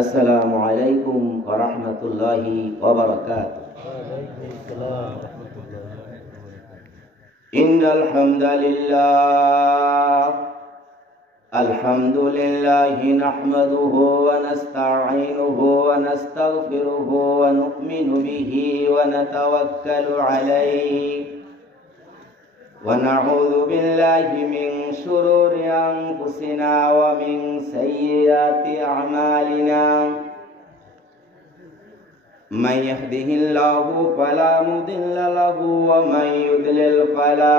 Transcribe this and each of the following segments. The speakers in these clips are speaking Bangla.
আসসালামু আলাইকুম ওয়া রাহমাতুল্লাহি ওয়া বারাকাতুহু। ইন্নাল হামদালিল্লাহ আলহামদুলিল্লাহি নাহমাদুহু ওয়া নাস্তাঈনুহু ওয়া নাস্তাগফিরুহু ওয়া নু'মিনু বিহি ওয়া নাতাওয়াক্কালু আলাইহি wa na'udzu billahi min shururi anfusina wa min sayyiati a'malina man yahdihillahu fala mudilla lahu wa man yudlil fala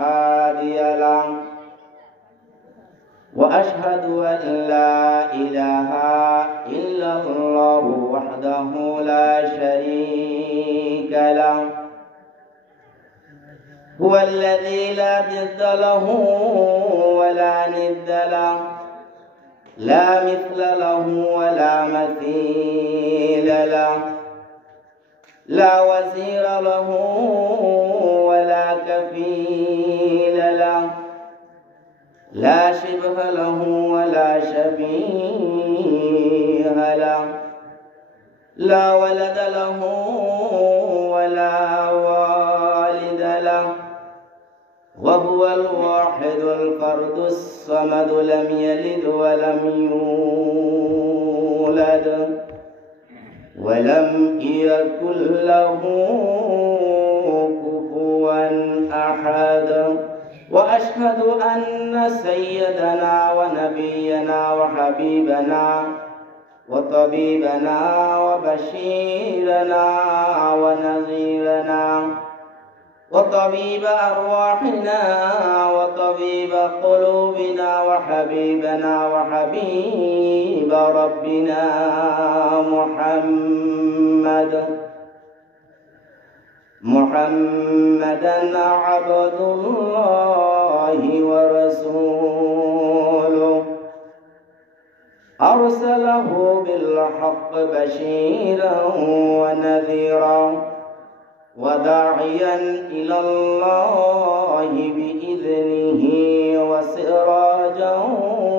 hadiya lahu wa ashhadu an la ilaha illallah wahdahu la sharika lahu هو الذي لا ضد له ولا ند له لا مثل له ولا مثيل له لا وزير له ولا كفيل له لا شبه له ولا شبيه له لا ولد له ولا والد له وهو الواحد الفرد الصمد لم يلد ولم يولد ولم يكن له كفوا أحد وأشهد أن سيدنا ونبينا وحبيبنا وطبيبنا وبشيرنا ونذيرنا وطبيب أرواحنا وطبيب قلوبنا وحبيبنا وحبيب ربنا محمدا عبد الله ورسوله أرسله بالحق بشيرا ونذيرا وداعيا إلى الله بإذنه وسراجا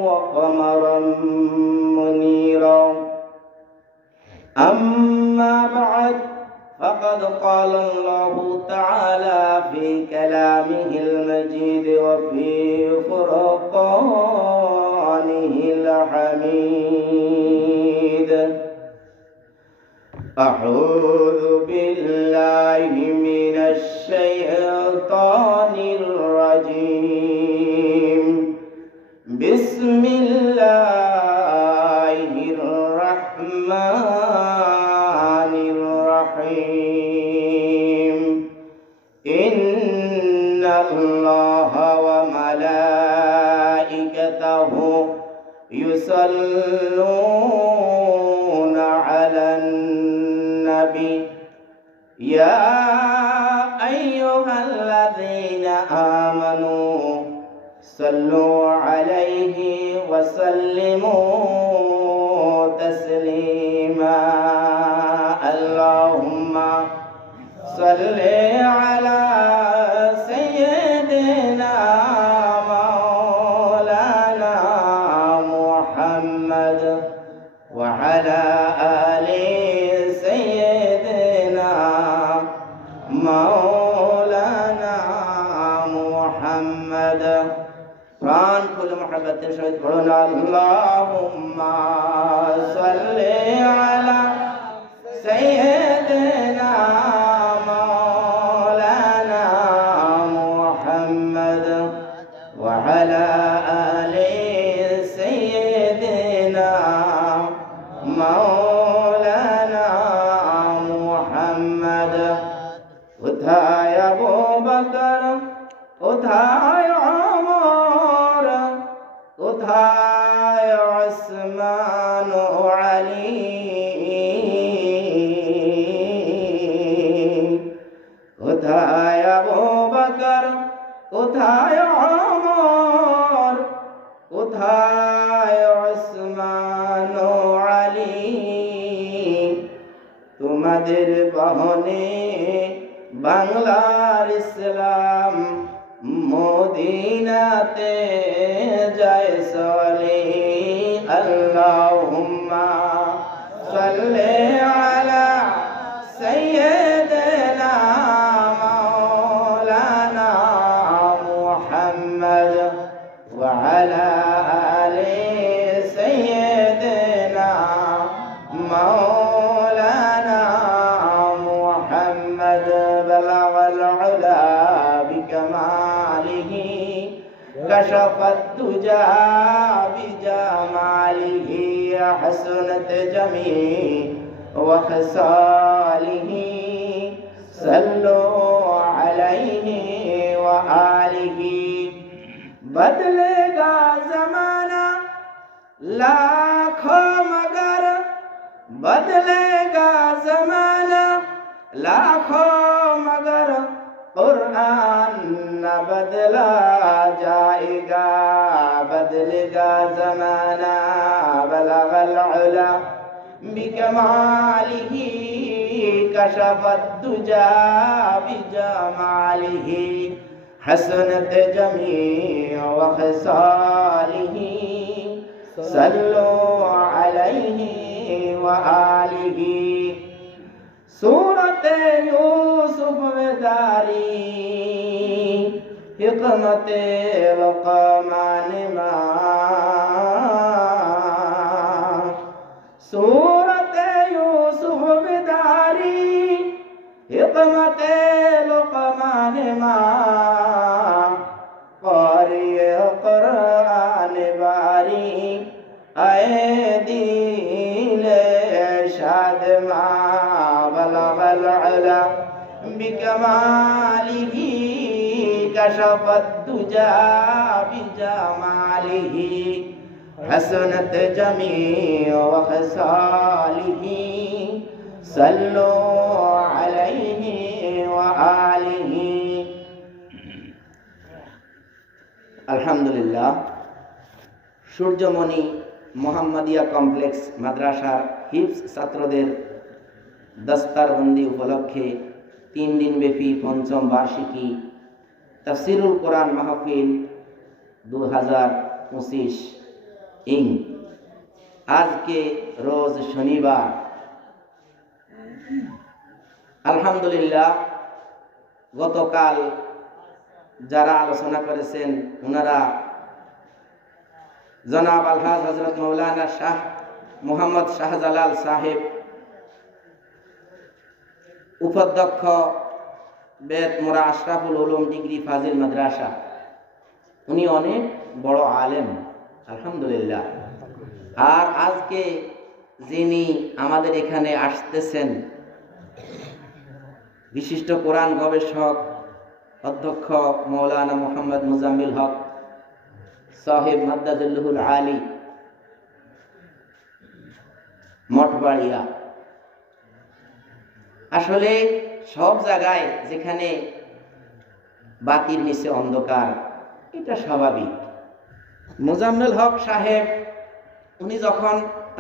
وقمرا منيرا أما بعد فقد قال الله تعالى في كلامه المجيد وفي فرقانه الحميد أعوذ بالله من الشيطان الرجيم بسم الله الرحمن الرحيم إن الله وملائكته يصلون على النبي يا أيها الذين آمنوا صلوا عليه وسلموا تسليما اللهم صل على سيدنا مولانا محمد وعلى آل سيدنا مولانا محمد प्राण कुल मोहब्बत सहित पढ़ो अल्लाहुम्मा सल्ली अला सय्यिदना मौलाना मुहम्मद व अला आलि सय्यिदना मौलाना मुहम्मद उठाय अबू बकर उठाय उमर उठाय उस्मान अली उठाय अबू बकर उठाय उमर उठाय उस्मान अली तुम्हाদের বহনে বাংলার ইসলাম মদিনাতে যায় চলে আল্লাহুম্মা الدجى بجماله حسنت جميع وخصاله صلوا عليه وآله बदलेगा जमाना लाखों मगर बदलेगा जमाना लाखों मगर कुरान न बदला जाएगा बदलेगा जमाना बलगल उला बिकमालिही कशफत दुजा बिजमालिही हसनत जमीअ वखसालिही सल्लु अलैहि व आलिही सूरत यूसुफ दारी हिकमत लुक़मान सूरत यूसुफ दारी हिकमत लुक़मान कुरान बारी आए दिल शाद बलगल उला बिकमालिही कशफत दुजा बिजमालिही हसनत जमीअ वखसालिही सल्लु अलैहि व आलिही। আলহামদুলিল্লাহ, সূর্যমণি মোহাম্মদিয়া কমপ্লেক্স মাদ্রাসার হিফজ ছাত্রদের দস্তারবন্দি উপলক্ষে 3 দিনব্যাপী পঞ্চম বার্ষিকী তাফসিরুল কোরআন মাহফিল 2025 ইং আজকে রোজ শনিবার। আলহামদুলিল্লাহ, গতকাল যারা আলোচনা করেছেন ওনারা জনাব আলহাজ হযরত মৌলানা শাহ মোহাম্মদ শাহজালাল সাহেব, উপাধ্যক্ষ বেতমোরা আশরাফুল উলুম ডিগ্রি ফাজিল মাদ্রাসা। উনি অনেক বড় আলেম আলহামদুলিল্লাহ। আর আজকে যিনি আমাদের এখানে আসতেছেন বিশিষ্ট কোরআন গবেষক অধ্যক্ষ মৌলানা মোহাম্মদ মুজাম্মিল হক সাহেব মাদ্দাদুল্লাহুল আলী মঠবাড়িয়া। আসলে সব জায়গায় যেখানে বাতির নিচে অন্ধকার, এটা স্বাভাবিক। মুজাম্মিল হক সাহেব উনি যখন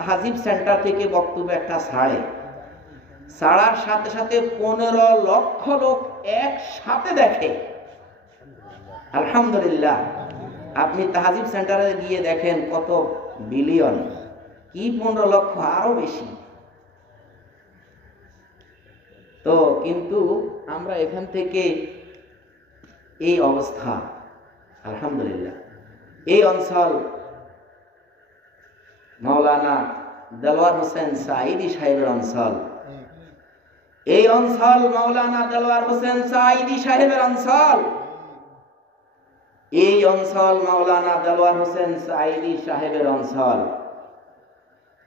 হাজিব সেন্টার থেকে বক্তব্য একটা ছাড়ার সাথে সাথে 15 লক্ষ লোক একসাথে দেখে। আলহামদুলিল্লাহ, আপনি তাহাজিব সেন্টারে গিয়ে দেখেন কত বিলিয়ন, কি 15 লক্ষ, আরো বেশি। তো কিন্তু আমরা এখান থেকে এই অবস্থা, আলহামদুলিল্লাহ। এই অঞ্চল মাওলানা দেলোয়ার হোসেন সাঈদী সাহেবের অঞ্চল। এই অঞ্চল মাওলানা দেলোয়ার হোসেন সাঈদী সাহেবের অঞ্চল। এই অঞ্চল মাওলানা দেলোয়ার হোসেন সাঈদী সাহেবের অঞ্চল।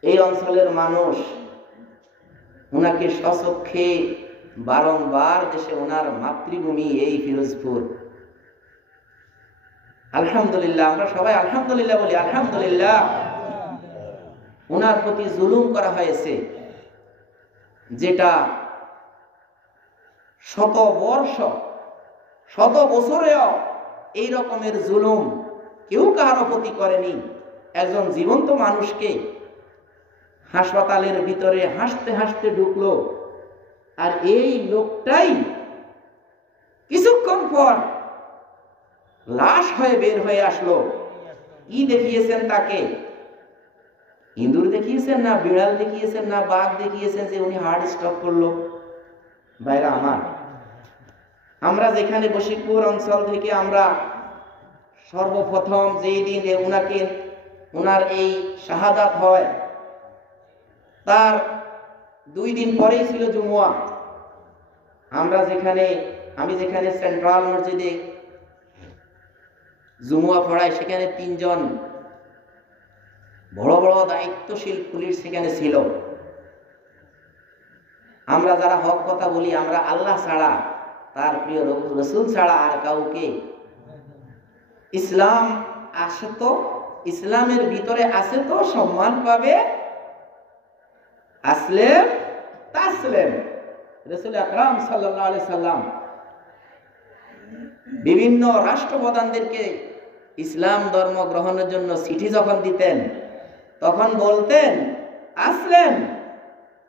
এই অঞ্চলের মানুষ ওনাকে স্বচক্ষে বারংবার দেশে, ওনার মাতৃভূমি এই ফিরোজপুর। আলহামদুলিল্লাহ, আমরা সবাই আলহামদুলিল্লাহ বলি। আলহামদুলিল্লাহ, ওনার প্রতি জুলুম করা হয়েছে, যেটা শত বছরেও এই রকমের জুলুম কেউ কারো প্রতি করেনি। একজন জীবন্ত মানুষকে হাসপাতালের ভিতরে হাসতে হাসতে ঢুকলো, আর এই লোকটাই কিছুক্ষণ পর লাশ হয়ে বের হয়ে আসলো। কি দেখিয়েছেন তাকে? ইঁদুর দেখিয়েছেন না বিড়াল দেখিয়েছেন না বাঘ দেখিয়েছেন যে উনি হার্ট স্ট্রোক করলো? ভাইরা আমার, আমরা যেখানে বশিরপুর অঞ্চল থেকে আমরা সর্বপ্রথম যেই দিন ওনার এই শাহাদাত হয়, তার 2 দিন পরেই ছিল জুমুয়া। আমি যেখানে সেন্ট্রাল মসজিদে জুমুয়া পড়ায়, সেখানে 3 জন বড় বড় দায়িত্বশীল পুলিশ সেখানে ছিল। আমরা যারা হক কথা বলি, আমরা আল্লাহ ছাড়া, তার প্রিয় রসুল ছাড়া আর কাউকে, ইসলাম আসে তো, ইসলামের ভিতরে আছে তো সম্মান পাবে, আসলেম তাসলেম। রাসূল আকরাম সাল্লাল্লাহু আলাইহি সাল্লাম বিভিন্ন রাষ্ট্রপ্রধানদেরকে ইসলাম ধর্ম গ্রহণের জন্য চিঠি যখন দিতেন, তখন বলতেন আসলেম,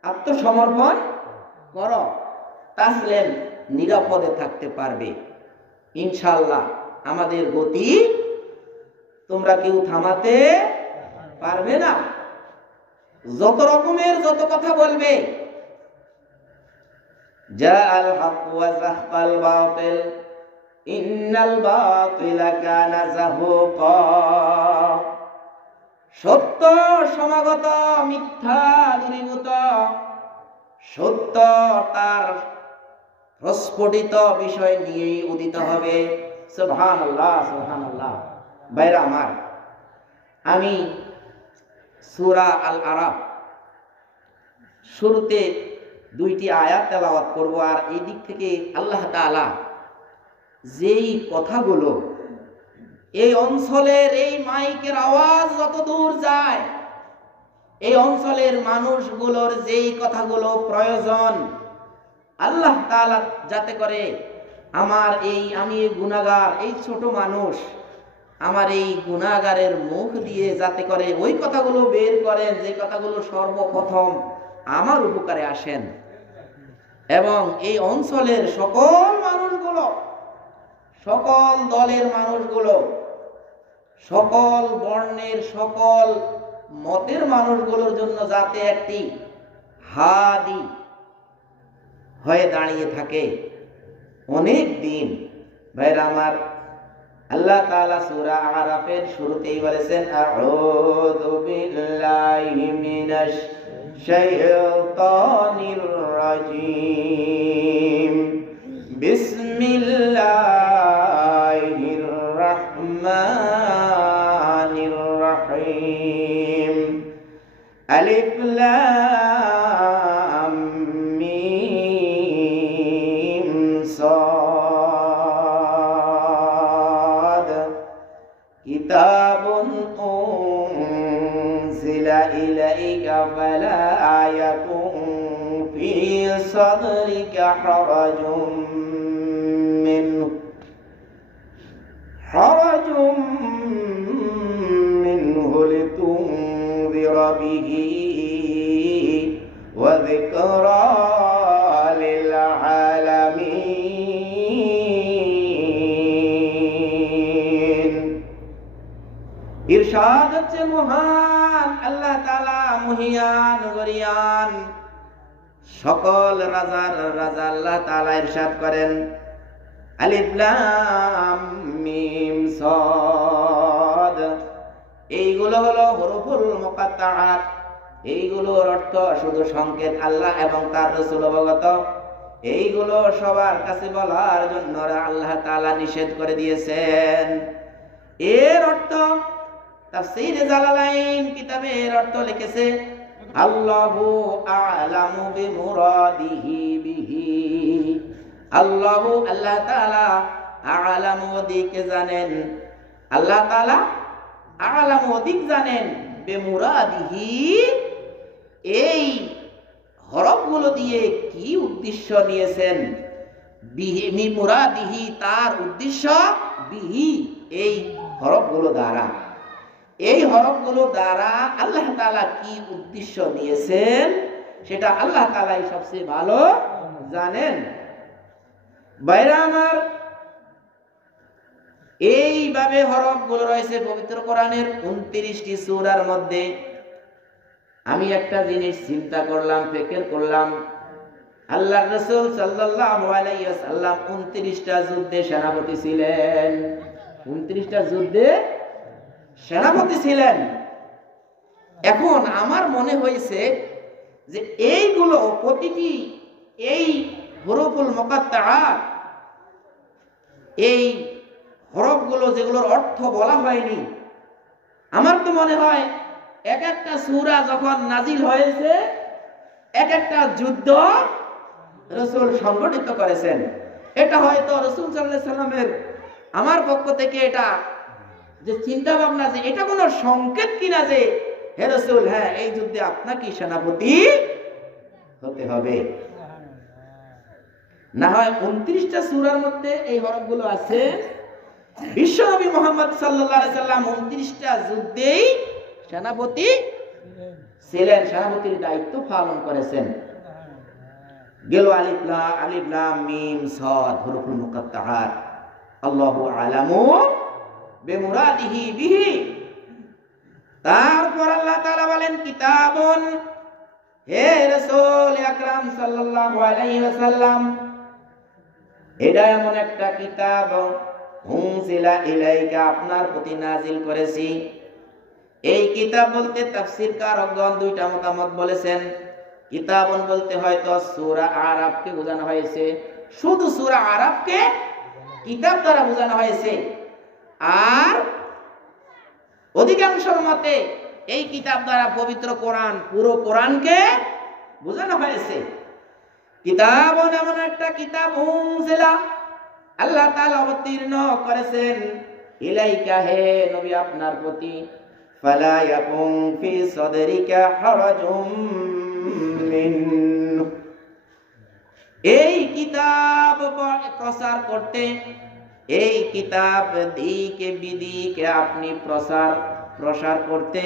আত্মসমর্পণ করো, তাসলেম, নিরাপদে থাকতে পারবে। ইনশাআল্লাহ আমাদের গতি তোমরা কেউ থামাতে পারবে না। যত রকমের যত কথা বলবে, জাআল হক ওয়া যাহকাল বাতিল ইন্নাল বাতিলা কানা যাহুকা, সত্য সমাগত, মিথ্যা দূরীভূত, সত্য তার প্রস্ফুটিত বিষয় নিয়েই উদিত হবে। সুবহানাল্লাহ, সুবহানাল্লাহ। ভাইরা আমার, আমি সূরা আল আরাফ শুরুতে 2টি আয়াত তেলাওয়াত করব, আর এই দিক থেকে আল্লাহ তাআলা যেই কথাগুলো এই অঞ্চলের, এই মাইকের আওয়াজ যত দূর যায়, এই অঞ্চলের মানুষগুলোর যেই কথাগুলো প্রয়োজন, আল্লাহ তাআলা যাতে করে আমি এই গুনাহগার, এই ছোট মানুষ, আমার এই গুনাহগারের মুখ দিয়ে যাতে করে ওই কথাগুলো বের করেন, যে কথাগুলো সর্বপ্রথম আমার উপকারে আসেন, এবং এই অঞ্চলের সকল মানুষগুলো, সকল দলের মানুষগুলো, সকল বর্ণের, সকল মতের মানুষগুলোর জন্য যাতে একটি হাদি হয়ে দাঁড়িয়ে থাকে অনেক দিন। ভাইরা আমার, আল্লাহ তাআলা সূরা আরাফের শুরুতেই বলেছেন আউযু বিল্লাহি মিনাশ শাইতানির রাজীম, বিসমিল্লাহির রাহমানির রহিম, আলিফ লাম মিম সাদ, কিতাবুন উনজিলা ইলাইকা ফালা ইয়াকুন ফি সাদরিকা হারাজুম মিনহু লিতুনযিরা বিহি ওয়া যিকরা লিল আলামিন। ইরশাদ হচ্ছে মহান আল্লাহ তাআলা, মহিয়ান গরিয়ান, সকল রাজার রাজা আল্লাহ তাআলা ইরশাদ করেন আলিফ লাম মিম সাদ, এইগুলো হলো হুরুফুল মুকাত্তাআত, এইগুলোর অর্থ শুধু সংকেত, আল্লাহ এবং তার রাসূল অবগত। এইগুলো সবার কাছে বলার জন্য আল্লাহ তাআলা নিষেধ করে দিয়েছেন। এর অর্থ তাফসীর জালালাইন কিতাবের অর্থ লিখেছে আল্লাহু আ'লামু বিমুরাদিহি বিহি, আল্লাহু, আল্লাহ তাআলা, আ'লামু, অধিক জানেন, আল্লাহ তাআলা আ'লামু, অধিক জানেন, বিমুরাদিহি, এই হরফগুলো দিয়ে কি উদ্দেশ্য নিয়েছেন, বিহি মিমুরাদিহি, তার উদ্দেশ্য, বিহি, এই হরফগুলো দ্বারা, এই হরফগুলো দ্বারা আল্লাহ তাআলা কি উদ্দেশ্য নিয়েছেন সেটা আল্লাহ তাআলাই সবচেয়ে ভালো জানেন। ভাইরা আমার, এইভাবে হরফগুলো রয়েছে পবিত্র কোরআনের 29টি সূরার মধ্যে। আমি একটা জিনিস চিন্তা করলাম, ফিকির করলাম, আল্লাহর রাসূল সাল্লাল্লাহু আলাইহি ওয়াসাল্লাম 29টা যুদ্ধে সেনাপতি ছিলেন, 29টা যুদ্ধে সেনাপতি ছিলেন। এখন আমার মনে হয়েছে যে এইগুলো প্রতিটি, এই হুরুফুল মুকাত্তাআত, এই হরফগুলো যেগুলোর অর্থ বলা হয়নি, আমার তো মনে হয় এক একটা সূরা যখন নাজিল হয়েছে এক একটা যুদ্ধ রাসূল সংগঠিত করেছেন। এটা হয়তো রাসূল সাল্লাল্লাহু আলাইহি সাল্লামের আমার পক্ষ থেকে এটা যে চিন্তা ভাবনা যে এটা কোনো সংকেত কিনা যে হে রাসূল, হ্যাঁ এই যুদ্ধে আপনাকে সেনাপতি হতে হবে। না হয় 29টা সূরার মধ্যে এই হরফগুলো আছে। বিশ্বনবী মুহাম্মদ সাল্লাল্লাহু আলাইহি সাল্লাম 29টা যুদ্ধেই সেনাপতি ছিলেন, সেনাপতির দায়িত্ব পালন করেছেন। গেল আলিফ লাম মিম সাদ হরফুল মুকাত্তাআত, আল্লাহু আলামু বিমুরাদিহি বিহি। তারপর আল্লাহ তাআলা বলেন কিতাবুন, হে রাসূল আকরাম সাল্লাল্লাহু আলাইহি ওয়াসাল্লাম, এটা এমন একটা কিতাব উনজিলা ইলাইকা, আপনার প্রতি নাজিল করেছি। এই কিতাব বলতে তাফসীরকারগণ দুইটা মতামত বলেছেন। কিতাবুন বলতে হয়তো সূরা আরাফকে বোঝানো হয়েছে, শুধু সূরা আরাফকে কিতাব দ্বারা বোঝানো হয়েছে। আর অধিকাংশ মতে এই কিতাব দ্বারা পবিত্র কোরআন, পুরো কোরআনকে বোঝানো হয়েছে। কিতাবুন এমন একটা কিতাব উনজিলা, আল্লাহ তাআলা অবতীর্ণ করেছেন ইলাইকা, হে নবী আপনার প্রতি, ফালা ইয়াকুম ফি সাদরিকা হারাজুম মিনহু, এই কিতাব প্রচার করতে, এই কিতাব দিকে বিদিকে আপনি প্রসার করতে,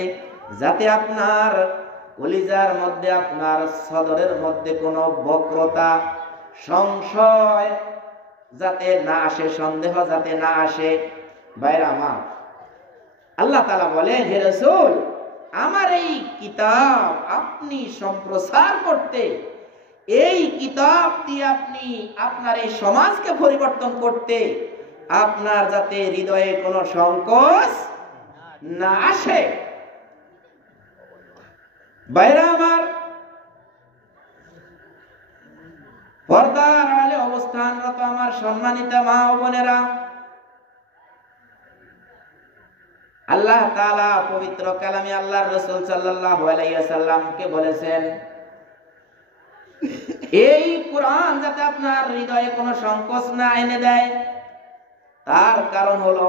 যাতে আপনার কলিজার মধ্যে, আপনার সদরের মধ্যে কোনো বক্রতা, সংশয় যাতে না আসে, সন্দেহ যাতে না আসে। ভাইরা আমার, আল্লাহ তাআলা বলেন হে রাসূল, আমার এই কিতাব আপনি সম্প্রসার করতে, এই কিতাব দিয়ে আপনি আপনার এই সমাজকে পরিবর্তন করতে, আপনার যাতে হৃদয়ে কোনো সংকোচ না আসে। ভাইরা আমার, পর্দার আড়ালে অবস্থানরত আমার সম্মানিত মা ও বোনেরা, আল্লাহ তাআলা পবিত্র কালামে আল্লাহর রাসূল সাল্লাল্লাহু আলাইহি ওয়াসাল্লামকে বলেছেন এই কোরআন যাতে আপনার হৃদয়ে কোনো সংকোচ না এনে দেয়। তার কারণ হলো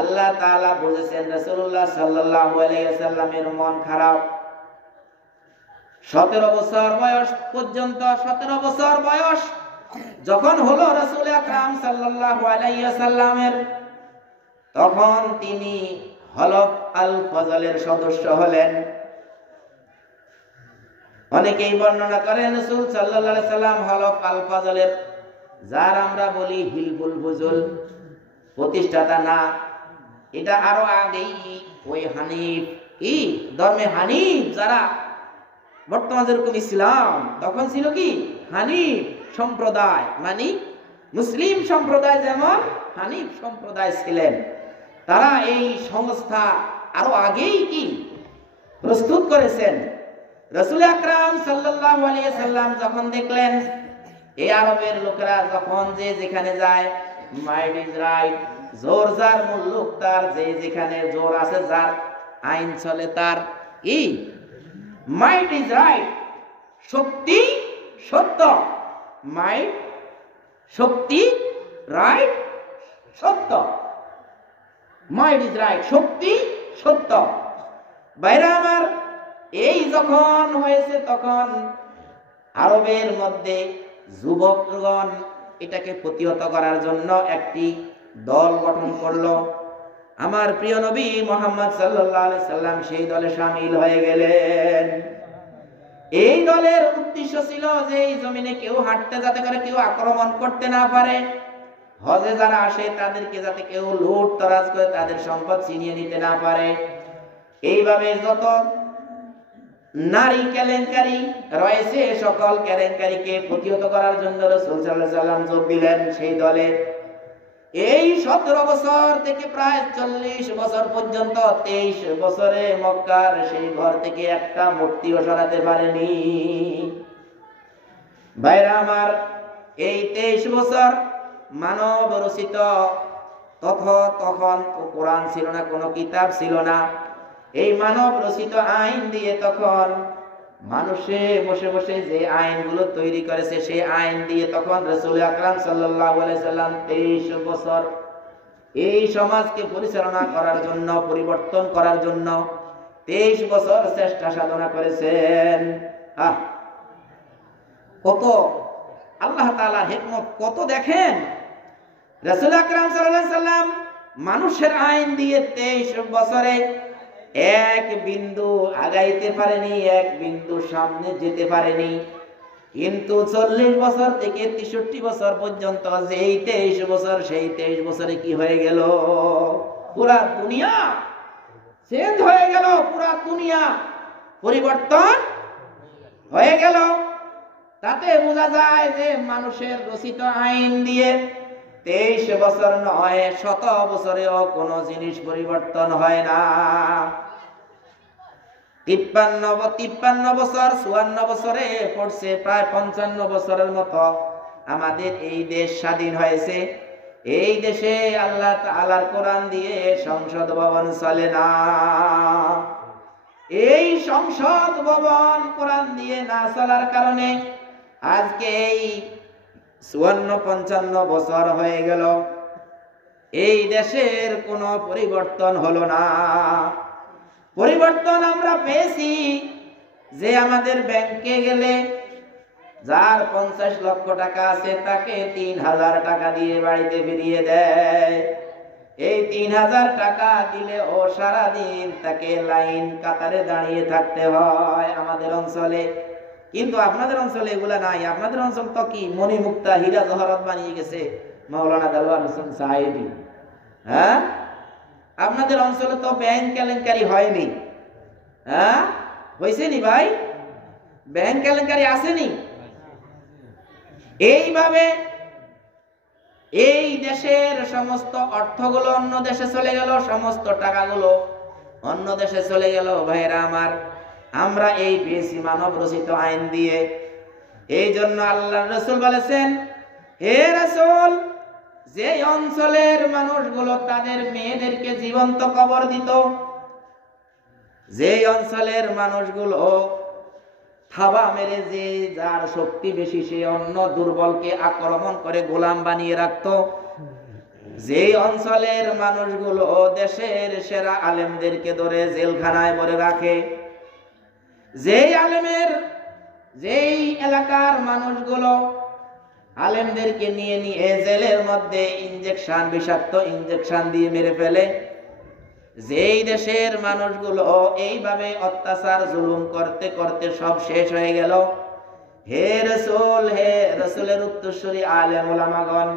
আল্লাহ তাআলা বুঝেছেন রাসূলুল্লাহ সাল্লাল্লাহু আলাইহি ওয়াসাল্লামের মন খারাপ। 17 বছর বয়স পর্যন্ত, 17 বছর বয়স যখন হলো রাসূল আকরাম সাল্লাল্লাহু আলাইহি ওয়াসাল্লামের, তখন তিনি হলফ আল ফজলের সদস্য হলেন। অনেকেই বর্ণনা করেন রাসূল সাল্লাল্লাহু আলাইহি সাল্লাম হলফ আল ফজলের, যার আমরা বলি হিলফুল ফুজুল, প্রতিষ্ঠাতা না, এটা আরো আগেই ওই হানিফ, কি ধর্মে হানিফ যারা বর্তমান যেরকম ইসলাম, তখন ছিল কি হানিফ সম্প্রদায়, মানে মুসলিম সম্প্রদায় যেমন হানিফ সম্প্রদায় ছিলেন। তারা এই সংস্থা আরো আগেই কি প্রস্তুত করেছেন। রাসূল আকরাম সাল্লাল্লাহু আলাইহি সাল্লাম যখন দেখলেন এই আরবের লোকেরা যখন যে যেখানে যায়, মাইট ইজ রাইট, জোর যার মুল্লুক তার, যে যেখানে জোর আছে, যার আইন চলে তার, কি মাইট ইজ রাইট, শক্তি সত্য, মাইট শক্তি, রাইট সত্য, মাইট ইজ রাইট শক্তি সত্য। বাইরে আমার, এই যখন হয়েছে তখন আরবের মধ্যে যুবকগণ এটাকে প্রতিহত করার জন্য একটি দল গঠন করলো। আমার প্রিয় নবী মুহাম্মদ সাল্লাল্লাহু আলাইহি সাল্লাম সেই দলে শামিল হয়ে গেলেন। এই দলের উদ্দেশ্য ছিল যে এই জমিনে কেউ হাঁটতে যাতে করে কেউ আক্রমণ করতে না পারে, হজে যারা আসে তাদেরকে যাতে কেউ লুট তরাজ করে তাদের সম্পদ ছিনিয়ে নিতে না পারে। এইভাবে যত নারী কেলেঙ্কারি রয়েছে সকল কেলেঙ্কারিকে প্রতিহত করার জন্য রাসূল সাল্লাল্লাহু আলাইহি সাল্লাম যোগ দিলেন সেই দলে। এই 17 বছর থেকে প্রায় 40 বছর পর্যন্ত 23 বছরে মক্কার সেই ঘর থেকে একটা মূর্তিও সরাতে পারেনি। ভাইরা আমার, এই 23 বছর মানব রচিত তখন কোরআন ছিল না, কোনো কিতাব ছিল না। এই মানব রচিত আইন দিয়ে তখন মানুষে বসে বসে যে আইনগুলো তৈরি করেছে, সেই আইন দিয়ে তখন রাসূল আকরাম সাল্লাল্লাহু আলাইহি সাল্লাম 23 বছর এই সমাজকে পরিচালনা করার জন্য, পরিবর্তন করার জন্য 23 বছর চেষ্টা সাধনা করেছেন। কত আল্লাহ তাআলার হিকমত, কত দেখেন। রাসূল আকরাম সাল্লাল্লাহু আলাইহি সাল্লাম মানুষের আইন দিয়ে 23 বছরে এক বিন্দু আগাইতে পারেনি, এক বিন্দু সামনে যেতে পারেনি। কিন্তু 40 বছর থেকে 63 বছর পর্যন্ত যেই 23 বছর, সেই 23 বছরে কি হয়ে গেল? পুরা দুনিয়া চেঞ্জ হয়ে গেল, পুরা দুনিয়া পরিবর্তন হয়ে গেল। তাতে বোঝা যায় যে মানুষের রচিত আইন দিয়ে 23 বছর নয়, 100 বছরেও কোনো জিনিস পরিবর্তন হয় না। 53 বছর, 54 বছরে পড়ছে, প্রায় 55 বছরের মতো আমাদের এই দেশ স্বাধীন হয়েছে। এই দেশে আল্লাহ তাআলার কোরআন দিয়ে সংসদ ভবন চলে না। এই সংসদ ভবন কোরআন দিয়ে না চলার কারণে আজকে এই 54-55 বছর হয়ে গেল, এই দেশের কোনো পরিবর্তন হলো না। পরিবর্তন আমরা পেয়েছি যে আমাদের ব্যাংকে গেলে যার 50 লক্ষ টাকা আছে তাকে 3000 টাকা দিয়ে বাড়িতে ফিরিয়ে দেয়। এই 3000 টাকা দিলে ও সারাদিন তাকে লাইন কাতারে দাঁড়িয়ে থাকতে হয় আমাদের অঞ্চলে। কিন্তু আপনাদের অঞ্চলে এগুলা নাই। আপনাদের অঞ্চল তো কি মণিমুক্তা হীরা জহরত বানিয়ে গেছে মাওলানা দেলোয়ার হোসেন সাহেবী। হ্যাঁ, আপনাদের অঞ্চলে তো ব্যাংক কেলেঙ্কারি হয়নি। হ্যাঁ, হয়েছে নি ভাই? ব্যাংক কেলেঙ্কারি আসেনি। এইভাবে এই দেশের সমস্ত অর্থগুলো অন্য দেশে চলে গেল, সমস্ত টাকাগুলো অন্য দেশে চলে গেল। ভাইরা আমার, আমরা এই পেয়েছি মানব রচিত আইন দিয়ে। এই জন্য আল্লাহর রাসূল বলেছেন, হে রাসূল, যে অঞ্চলের মানুষগুলো তাদের মেয়েদেরকে জীবন্ত কবর দিত, যে অঞ্চলের মানুষগুলো থাবা মেরে যে যার শক্তি বেশি সে অন্য দুর্বলকে আক্রমণ করে গোলাম বানিয়ে রাখত, যে অঞ্চলের মানুষগুলো দেশের সেরা আলেমদেরকে ধরে জেলখানায় ভরে রাখে, যেই এলাকার মানুষগুলো আলেমদেরকে নিয়ে নিয়ে জেলের মধ্যে ইনজেকশন, বিষাক্ত ইনজেকশন দিয়ে মেরে ফেলে, যেই দেশের মানুষগুলো এইভাবে অত্যাচার জুলুম করতে করতে সব শেষ হয়ে গেল, হে রাসূল, হে রাসূলের উত্তরসূরি আলেম ওলামাগণ,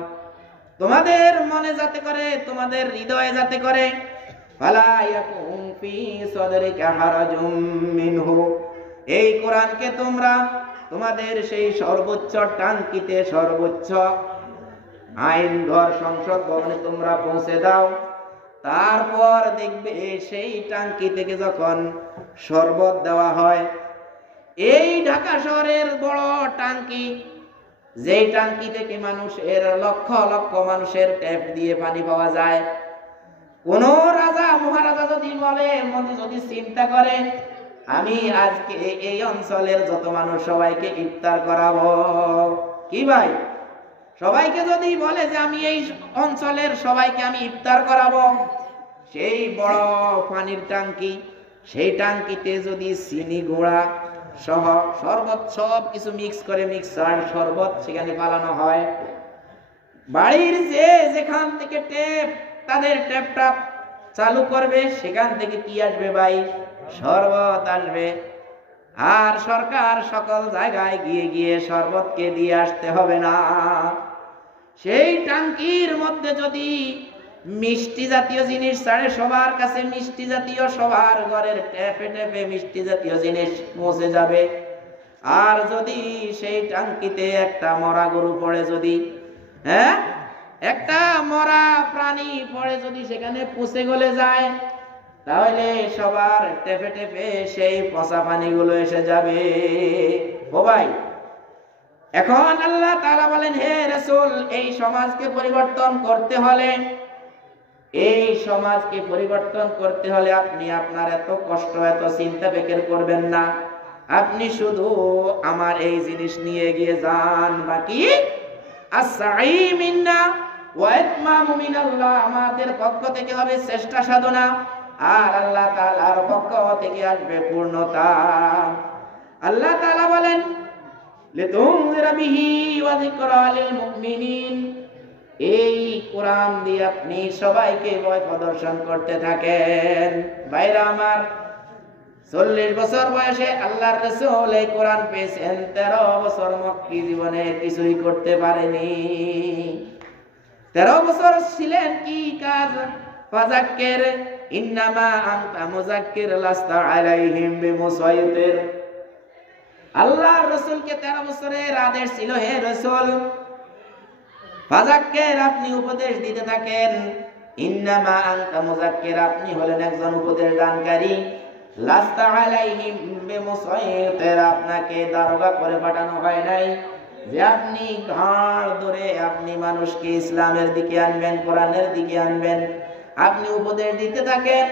তোমাদের মনে যাতে করে, তোমাদের হৃদয়ে যাতে করে, ফালা ইয়াকুম ফি সাদরিকা হারাজুম মিনহু, এই কোরআনকে তোমরা তোমাদের সেই সর্বোচ্চ টাঙ্কিতে, সর্বোচ্চ আইন ঘর সংসদ ভবনে তোমরা পৌঁছে দাও। তারপর দেখবে সেই টাঙ্কি থেকে যখন শরবত দেওয়া হয়, এই ঢাকা শহরের বড় টাঙ্কি, যেই টাঙ্কি থেকে মানুষের লক্ষ লক্ষ মানুষের ট্যাপ দিয়ে পানি পাওয়া যায়, কোন রাজা মহারাজা যদি বলে, যদি চিন্তা করে আমি আজকে এই অঞ্চলের যত মানুষ সবাইকে ইফতার করাবো, কি ভাই, সবাইকে যদি বলে যে আমি এই অঞ্চলের সবাইকে আমি ইফতার করাবো, সেই বড় পানির টাঙ্কি, সেই টাঙ্কিতে যদি চিনি গুঁড়া সহ শরবত সব কিছু মিক্স করে মিক্সার শরবত সেখানে পালানো হয়, বাড়ির যেখান থেকে ট্যাপ, তাদের ট্যাপটা চালু করবে, সেখান থেকে কি আসবে ভাই? শরবত আসবে। আর সরকার সকল জায়গায় গিয়ে গিয়ে শরবতকে দিয়ে আসতে হবে না। সেই টাঙ্কির মধ্যে যদি মিষ্টি জাতীয় জিনিস ছাড়ে, সবার কাছে মিষ্টি জাতীয়, সবার ঘরের ট্যাপে ট্যাপে মিষ্টি জাতীয় জিনিস পৌঁছে যাবে। আর যদি সেই টাঙ্কিতে একটা মরা গরু পড়ে, যদি একটা মরা প্রাণী পড়ে, যদি সেখানে পচে গলে যায়, তাহলে সবার টেপে টেপে সেই পচা পানিগুলো এসে যাবে। ও ভাই, এখন আল্লাহ তাআলা বলেন, হে রাসূল, এই সমাজকে পরিবর্তন করতে হলে এই সমাজকে পরিবর্তন করতে হলে আপনি আপনার এত কষ্ট এত চিন্তা বেকের করবেন না, আপনি শুধু আমার এই জিনিস নিয়ে গিয়ে যান। বাকি আস-সাঈ মিন্না ওয়া ইতমামু মিনাল্লাহ, আমাদের পক্ষ থেকে হবে চেষ্টা সাধনা, আর আল্লাহ তাআলার পক্ষ থেকে আসবে পূর্ণতা। আল্লাহ তাআলা বলেন লিতুনজিরা বিহি ওয়া যিকরা লিল মুমিনিন, এই কোরআন দিয়ে আপনি সবাইকে ভয় প্রদর্শন করতে থাকেন। ভাইরা আমার, 40 বছর বয়সে আল্লাহর রাসূল এই কোরআন পেয়েছেন, 13 বছর মক্কি জীবনে কিছুই করতে পারেনি। 13 বছর ছিলেন কি কাজ? ফাযাক্কির ইন্নামা আনতা মুযাক্কির লাস্তা আলাইহিম বিমুসাইতির। আল্লাহর রাসূলকে 13 বছরের আদেশ ছিল, হে রাসূল ফাযাক্কির, আপনি উপদেশ দিতে থাকেন। ইন্নামা আনতা মুযাক্কির, আপনি হলেন একজন উপদেশ দানকারী। লাস্তা আলাইহিম বিমুসাইতির, আপনাকে দারোগা করে পাঠানো হয় নাই যে আপনি ঘাড় ধরে আপনি মানুষকে ইসলামের দিকে আনবেন, কোরআনের দিকে আনবেন। আপনি উপদেশ দিতে থাকেন,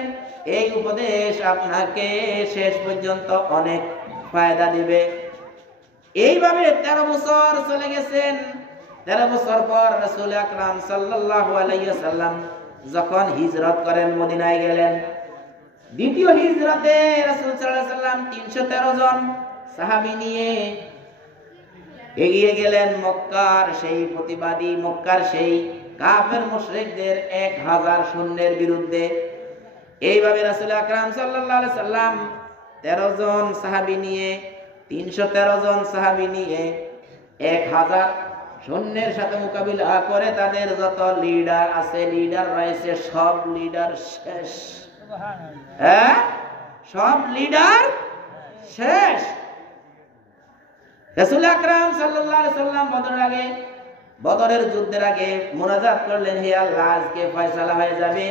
এই উপদেশ আপনাকে শেষ পর্যন্ত অনেক ফায়দা দিবে। এইভাবে 13 বছর চলে গেছেন। 13 বছর পর রাসূল আকরাম সাল্লাল্লাহু আলাইহি ওয়াসাল্লাম যখন হিজরত করেন, মদিনায় গেলেন। দ্বিতীয় হিজরতে রাসূল সাল্লাল্লাহু আলাইহি ওয়াসাল্লাম 313 জন সাহাবী নিয়ে এগিয়ে গেলেন মক্কার সেই প্রতিবাদী, মক্কার সেই কাফের মুশরিকদের 1000 সৈন্যের বিরুদ্ধে। এইভাবে রাসূল আকরাম সাল্লাল্লাহু আলাইহি ওয়াসাল্লাম 13 জন সাহাবী নিয়ে 313 জন সাহাবী নিয়ে 1000 সৈন্যের সাথে মোকাবিলা করে তাদের যত লিডার আছে, লিডার রয়েছে, সব লিডার শেষ। হ্যাঁ, সব লিডার শেষ। রাসূল আকরাম সাল্লাল্লাহু আলাইহি ওয়াসাল্লাম বদরের যুদ্ধের আগে মুনাজাত করলেন, হে আল্লাহ, আজকে ফয়সালা হয়ে যাবে,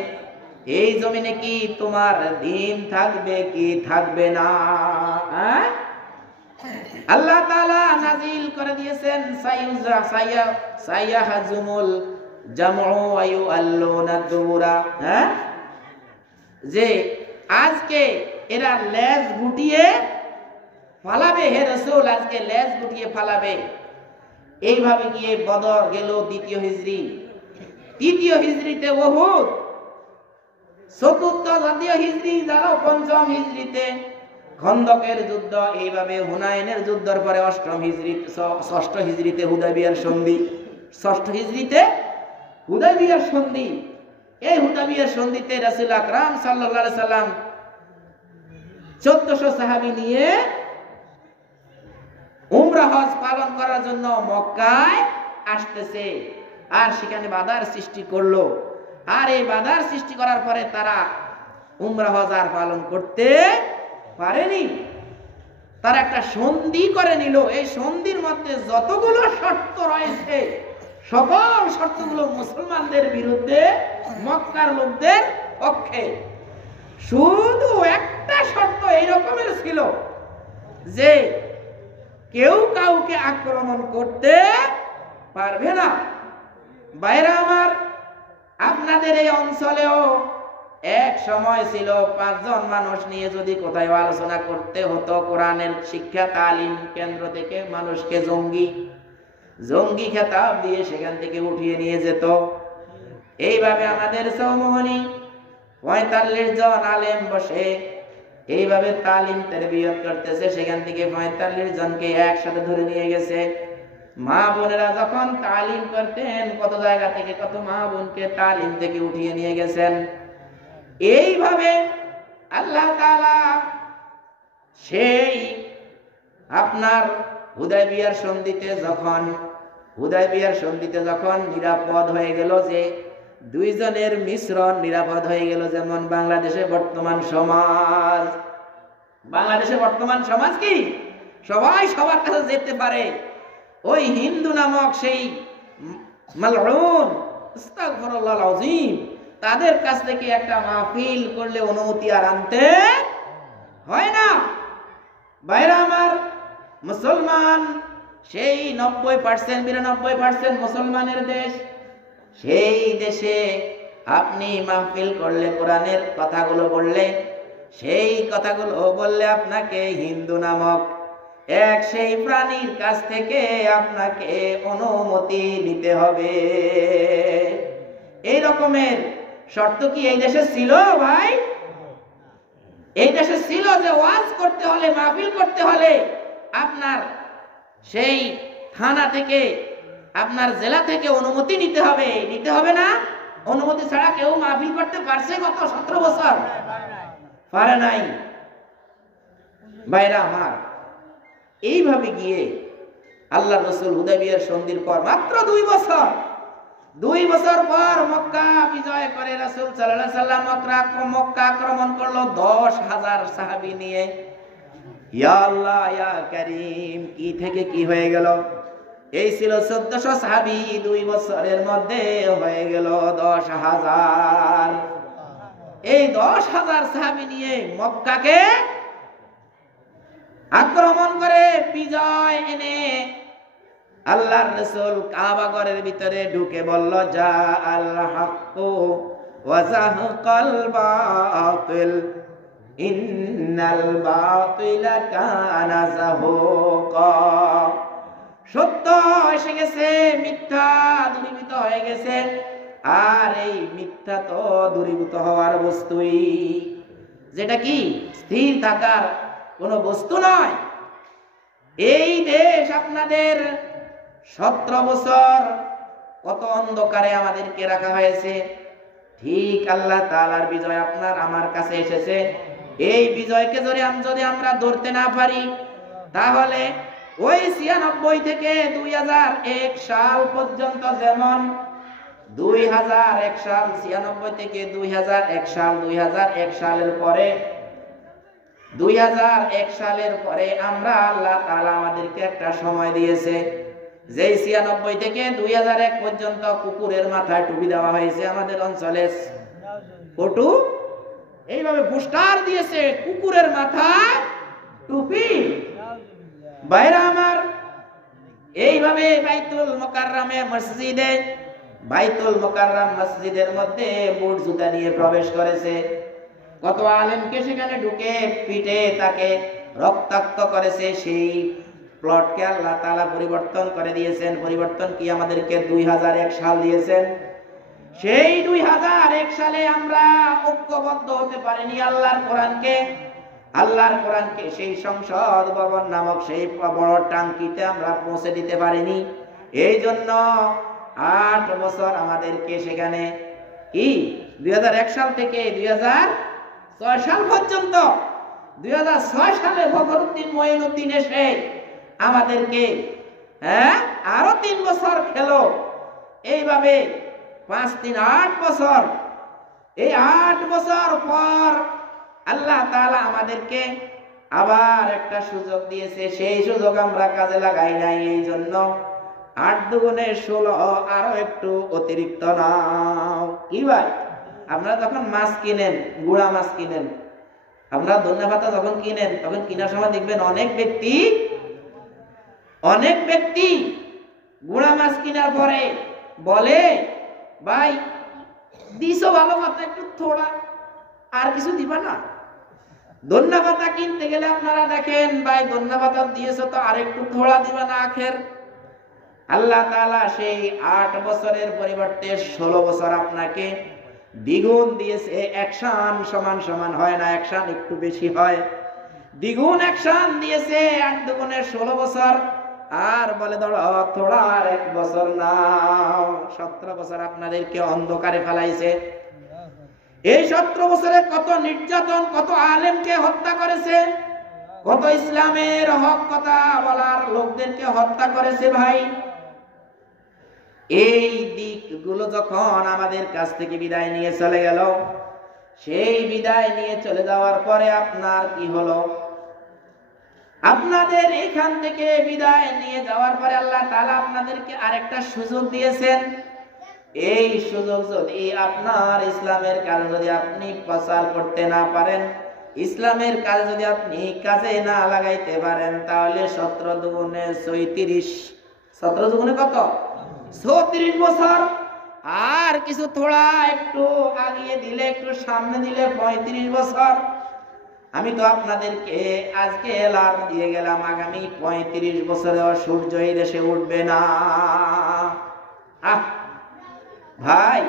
এই জমিনে কি তোমার দ্বীন থাকবে কি থাকবে না? আল্লাহ তাআলা নাজিল করে দিয়েছেন সাইয়াহাজুমুল জামউ ওয়া ইউআল্লুনা দুবুরা, যে আজকে এরা লেজ গুটিয়ে ফালাবে, হে রাসূল, আজকে লেজ গুটিয়ে ফালাবে। এইভাবে গিয়ে বদর গেল 2য় হিজরি, 3য় হিজরিতে উহুদ, 4র্থ জাতীয় হিজরি গেল 5ম হিজরিতে খন্দকের যুদ্ধ। এইভাবে হুনাইনের যুদ্ধের পরে 6ষ্ঠ হিজরিতে হুদাইবিয়ার সন্ধি, 6ষ্ঠ হিজরিতে হুদাইবিয়ার সন্ধি। এই হুদাইবিয়ার সন্ধিতে রাসূল আকরাম সাল্লাল্লাহু আলাইহি সাল্লাম 1400 সাহাবী নিয়ে উমরা হজ পালন করার জন্য মক্কায় আসতেছে, আর সেখানে বাধার সৃষ্টি করলো। আর এই বাধার সৃষ্টি করার পরে তারা উমরা হজ আর পালন করতে পারেনি। তারা একটা সন্ধি করে নিল। এই সন্ধির মধ্যে যতগুলো শর্ত রয়েছে, সকল শর্তগুলো মুসলমানদের বিরুদ্ধে, মক্কার লোকদের পক্ষে। শুধু একটা শর্ত এই রকমের ছিল যে কেউ কাউকে আক্রমণ করতে পারবে না। বাইরা আমার, আপনাদের এই অঞ্চলেও এক সময় ছিল 5 জন মানুষ নিয়ে যদি কোথায় আলোচনা করতে হতো, কোরআনের শিক্ষা তালিম কেন্দ্র থেকে মানুষকে জঙ্গি খেতাব দিয়ে সেখান থেকে উঠিয়ে নিয়ে যেত। এইভাবে আমাদের চৌমুহনী 45 জন আলেম বসে এইভাবে তালিম তারবিয়ত করতেছে, সেখান থেকে 45 জনকে একসাথে ধরে নিয়ে গেছে। মা বোনেরা যখন তালিম করতেন, কত জায়গা থেকে কত মা বোনকে তালিম থেকে উঠিয়ে নিয়ে গেছেন। এইভাবে আল্লাহ তাআলা সেই আপনার হুদাইবিয়ার সন্ধিতে যখন নিরাপদ হয়ে গেল, যে 2 জনের মিশ্রণ নিরাপদ হয়ে গেল। যেমন বাংলাদেশে বর্তমান সমাজ কি সবাই সবার কাছে যেতে পারে। ওই হিন্দু নামক সেই মালউন, আস্তাগফিরুল্লাহল আযীম, তাদের কাছ থেকে একটা মাহফিল করলে অনুমতি আর আনতে হয় না। ভাইরা আমার, মুসলমান সেই 90% 92% মুসলমানের দেশ, সেই দেশে আপনি মাহফিল করলে, কোরআনের কথাগুলো বললে, সেই কথাগুলো বললে আপনাকে হিন্দু নামক এক সেই প্রাণীর কাছ থেকে আপনাকে অনুমতি নিতে হবে। এই রকমের শর্ত কি এই দেশে ছিল ভাই? এই দেশে ছিল যে ওয়াজ করতে হলে, মাহফিল করতে হলে আপনার সেই থানা থেকে, আপনার জেলা থেকে অনুমতি নিতে হবে? নিতে হবে না? অনুমতি ছাড়া কেউ মাহফিল করতে পারছে গত 17 বছর? পারে নাই। ভাইরা আমার, এইভাবে গিয়ে আল্লাহ রসুল হুদাইবিয়ার সন্ধির পর মাত্র 2 বছর পর মক্কা বিজয় করে রাসূল সাল্লাল্লাহু আলাইহি সাল্লাম মক্কা আক্রমণ করলো 10,000 সাহাবী নিয়ে। ইয়া আল্লাহ ইয়া কারীম, কি থেকে কি হয়ে গেল? এই ছিল 1400 সাহাবী, 2 বছরের মধ্যে হয়ে গেল 10,000। এই 10,000 সাহাবী নিয়ে মক্কাকে আক্রমণ করে বিজয় এনে আল্লাহর রাসূল কাবা ঘরের ভিতরে ঢুকে বলল, যা আল হাক্কু ওয়া যাহাকাল বাতিল ইন্নাল বাতিলা কানা যাহুকা। সত্য এসে গেছে, মিথ্যা দূরীভূত হয়ে গেছে। আর এই মিথ্যা তো দূরীভূত হওয়ার বস্তুই, যেটা কি স্থির থাকার কোনো বস্তু নয়। এই দেশ আপনাদের 17 বছর কত অন্ধকারে আমাদেরকে রাখা হয়েছে। ঠিক আল্লাহ তাআলার বিজয় আপনার আমার কাছে এসেছে। এই বিজয়কে যদি আমরা ধরতে না পারি, তাহলে ওই 96 থেকে 2001 সাল পর্যন্ত, যেমন 2001 সাল, 96 থেকে 2001 সাল, 2001 সালের পরে 2001 সালের পরে আমরা আল্লাহ তাআলা আমাদেরকে একটা সময় দিয়েছে, যেই 96 থেকে 2001 পর্যন্ত কুকুরের মাথায় টুপি দেওয়া হয়েছে আমাদের অঞ্চলে। ফটো এইভাবে পোস্টার দিয়েছে, কুকুরের মাথায় টুপি। বাইরে আমার, এইভাবে বাইতুল মুকাররম মসজিদের মধ্যে বুট জুতা নিয়ে প্রবেশ করেছে। কত আলেমকে সেখানে ঢুকে পিটে তাকে রক্তাক্ত করেছে। সেই প্লটকে আল্লাহ তাআলা পরিবর্তন করে দিয়েছেন। পরিবর্তন কি? আমাদেরকে 2001 সাল দিয়েছেন। সেই 2001 সালে আমরা ঐক্যবদ্ধ হতে পারিনি আল্লাহর কোরআনকে সেই সংসদ ভবন নামক সেই বড় টাঙ্কিতে আমরা পৌঁছে দিতে পারিনি। এই জন্য 8 বছর আমাদেরকে সেখানে কি 2001 সাল থেকে 2006 সাল পর্যন্ত, 2006 সালে ফখরুদ্দিন মঈনুদ্দিন এসে আমাদেরকে আরো 3 বছর খেলো। এইভাবে 5 3 8 বছর। এই 8 বছর পর আল্লাহ তাআলা আমাদেরকে আবার একটা সুযোগ দিয়েছে। সেই সুযোগ আমরা কাজে লাগাই নাই। এই জন্য 8 দুগুণে 16, আরো একটু অতিরিক্ত নাও। কি ভাই, আপনারা যখন মাছ কিনেন, গুড়া মাছ কিনেন, আপনারা ধন্যবাদ যখন কিনেন, তখন কেনার সময় দেখবেন অনেক ব্যক্তি গুড়া মাছ কেনার পরে বলে, ভাই দিছো ভালো কথা, একটু থোড়া আর কিছু দিবা না? ধন্যবাদ কিনতে গেলে আপনারা দেখেন, ভাই ধন্যবাদ দিয়েছো তো আর একটু থোড়া দিবা না আখের। আল্লাহ তাআলা সেই 8 বছরের পরিবর্তে 16 বছর আপনাকে দ্বিগুণ দিয়েছে। অ্যাকশন সমান হয় না, অ্যাকশন একটু বেশি হয়। দ্বিগুণ অ্যাকশন দিয়েছে, 8 দুগুণে 16 বছর। আর বলে ধরো থোড়া আর 1 বছর নাও। 17 বছর আপনাদেরকে অন্ধকারে ফেলাইছে। এই 17 বছরে কত নির্যাতন, কত আলেমকে হত্যা করেছে, কত ইসলামের হক কথা বলার লোকদেরকে হত্যা করেছে। ভাই, এই দিকগুলো যখন আমাদের কাছ থেকে বিদায় নিয়ে চলে গেল, সেই বিদায় নিয়ে চলে যাওয়ার পরে আপনার কি হলো? আপনাদের এখান থেকে বিদায় নিয়ে যাওয়ার পরে আল্লাহ তাআলা আপনাদেরকে আরেকটা সুযোগ দিয়েছেন। এই সুযোগ যদি আপনার ইসলামের কাজ যদি আপনি প্রচার করতে না পারেন, ইসলামের কাজ যদি আপনি কাজে না লাগাইতে পারেন, তাহলে 17 দুগুণে 34। 17 দুগুণে কত? 34 বছর আর কিছু থোড়া একটু আগিয়ে দিলে, একটু সামনে দিলে 35 বছর। আমি তো আপনাদেরকে আজকে এলার্ম দিয়ে গেলাম, আগামী 35 বছরেও সূর্য এই দেশে উঠবে না। ভাই,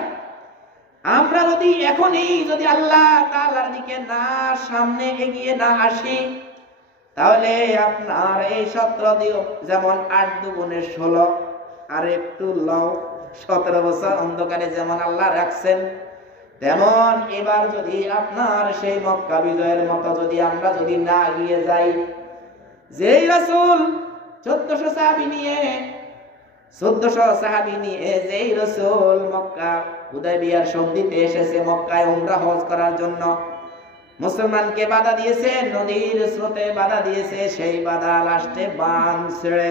আমরা যদি এখনই যদি আল্লাহ তাআলার দিকে না সামনে এগিয়ে না আসি, তাহলে আপনার এই 17 দিন যেমন 8 দুগুণে 16 আর একটু লও 17 বছর অন্ধকারে যেমন আল্লাহ রাখছেন, তেমন এবার যদি আপনার সেই মক্কা বিজয়ের মতো যদি আমরা যদি না এগিয়ে যাই, যেই রাসূল 1400 সাহাবী নিয়ে যেই রাসূল মক্কা হুদায়বিয়ার সন্ধিতে এসেছে, মক্কায় উমরা হজ করার জন্য, মুসলমানকে বাধা দিয়েছে, নদীর স্রোতে বাধা দিয়েছে, সেই বাধা লাস্টে বান ছেড়ে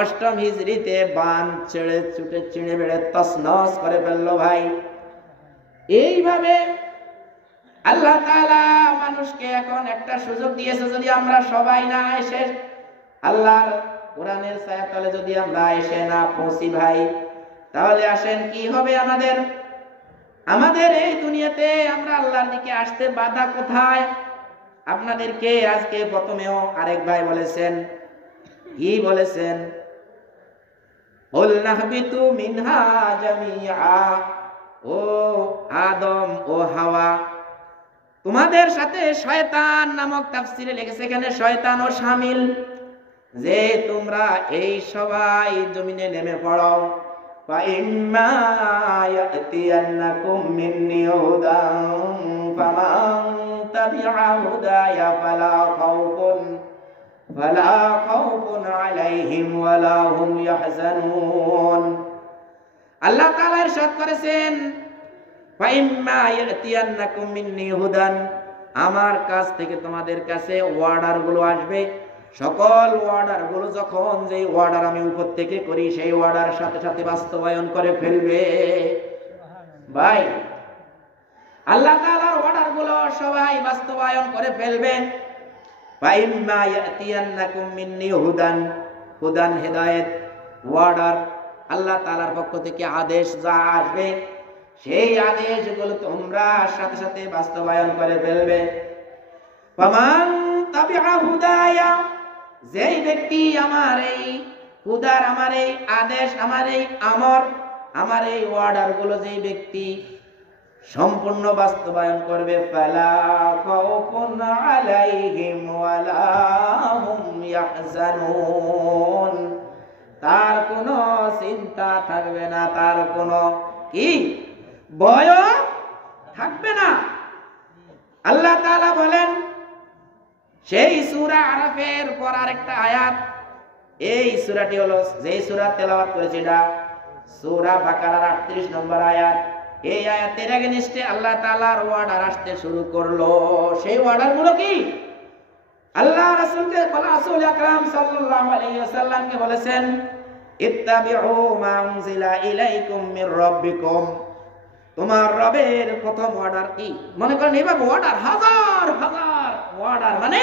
8ম হিজরিতে বান ছেড়ে ছুটে চিড়ে বেড়ে তছনছ করে ফেললো। ভাই, এইভাবে আল্লাহ তাআলা মানুষকে এখন একটা সুযোগ দিয়েছে, যদি আমরা সবাই না এসে আল্লাহর কোরআনের ছায়াতলে যদি আমরা এসে না পৌঁছি ভাই, তাহলে আসেন কি হবে আমাদের এই দুনিয়াতে আমরা আল্লাহর দিকে আসতে বাধা কোথায়? আপনাদেরকে আজকে প্রথমেও আরেক ভাই বলেছেন, কি বলেছেন? কুল নাহবিতু মিনহা জামিআ, ও আদম ও হাওয়া, তোমাদের সাথে শয়তান নামক তাফসিরে লিখেছে, এখানে শয়তানও শামিল, যে তোমরা এই সবাই জমিনে নেমে পড়ো। فَإِمَّا يَأْتِيَنَّكُم مِّنِّي هُدًى فَمَن تَبِعَ هُدَايَ فَلَا خَوْفٌ عَلَيْهِمْ وَلَا هُمْ يَحْزَنُونَ। আল্লাহ তাআলা ইরশাদ করেছেন, فَإِمَّا يَأْتِيَنَّكُم مِّنِّي هُدًى, আমার কাছ থেকে তোমাদের কাছে ওয়ার্ডার গুলো আসবে। সকল ওয়ার্ডার গুলো যখন যে ওয়ার্ডার আমি উপর থেকে করি, সেই ওয়ার্ডার সাথে সাথে বাস্তবায়ন করে ফেলবে। ভাই, আল্লাহ তাআলার ওয়ার্ডার গুলো সবাই বাস্তবায়ন করে ফেলবেন। ফাইম্মা ইয়াতিয়ান্নাকুম মিন্নি হুদান, হুদান হেদায়েত, ওয়ার্ডার আল্লাহ তাআলার পক্ষ থেকে আদেশ যা আসবে, সেই আদেশগুলো তোমরা সাথে সাথে বাস্তবায়ন করে ফেলবে। ফামান তাবিআ হুদায়া, যেই ব্যক্তি আমার এই হুদার, আমার এই আদেশ, আমার এই আমর, আমার এই ওয়ার্ডার গুলো যেই ব্যক্তি সম্পূর্ণ বাস্তবায়ন করবে, ফালা খাউফুন আলাইহিম ওয়ালা হুম ইয়াহজানুন, তার কোনো চিন্তা থাকবে না, তার কোনো কি ভয় থাকবে না। আল্লাহ তাআলা বলেন সেই সূরা আরাফের পর আরেকটা আয়াত, এই সূরাটি হলো যেই সূরা তেলাওয়াত করেছি, এটা সূরা বাকারার 38 নম্বর আয়াত। এই আয়াতের এগেইনস্টে আল্লাহ তাআলার ওয়ার্ডার আসতে শুরু করলো। সেই ওয়ার্ডার গুলো কি? আল্লাহ রাসূলকে বলা, রাসূল আকরাম সাল্লাল্লাহু আলাইহি ওয়াসাল্লামকে বলেছেন, ইত্তাবিউ মা উনজিলা ইলাইকুম মির রাব্বিকুম, তোমার রবের প্রথম ওয়ার্ডার কি? মনে করেন এবার ওয়ার্ডার হাজার হাজার ওয়ার্ডার, মানে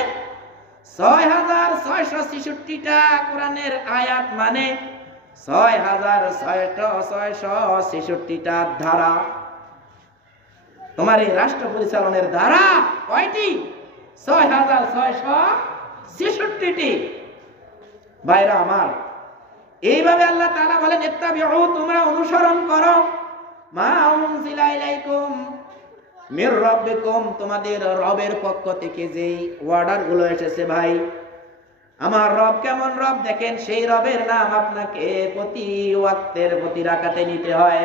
6666টা কোরআনের আয়াত, মানে 6666টা ধারা। তোমার এই রাষ্ট্র পরিচালনের ধারা কয়টি? 6666টি। ভাইরা আমার, এইভাবে আল্লাহ তাআলা বলেন, ইত্তাবিউ, তোমরা অনুসরণ করো, মা উনজিলা ইলাইকুম মির রাব্বিকুম, তোমাদের রবের পক্ষ থেকে যেই ওয়ার্ডার গুলো এসেছে। ভাই, আমার রব কেমন রব দেখেন, সেই রবের নাম আপনাকে প্রতি ওয়াক্তের প্রতি রাকাতে নিতে হয়।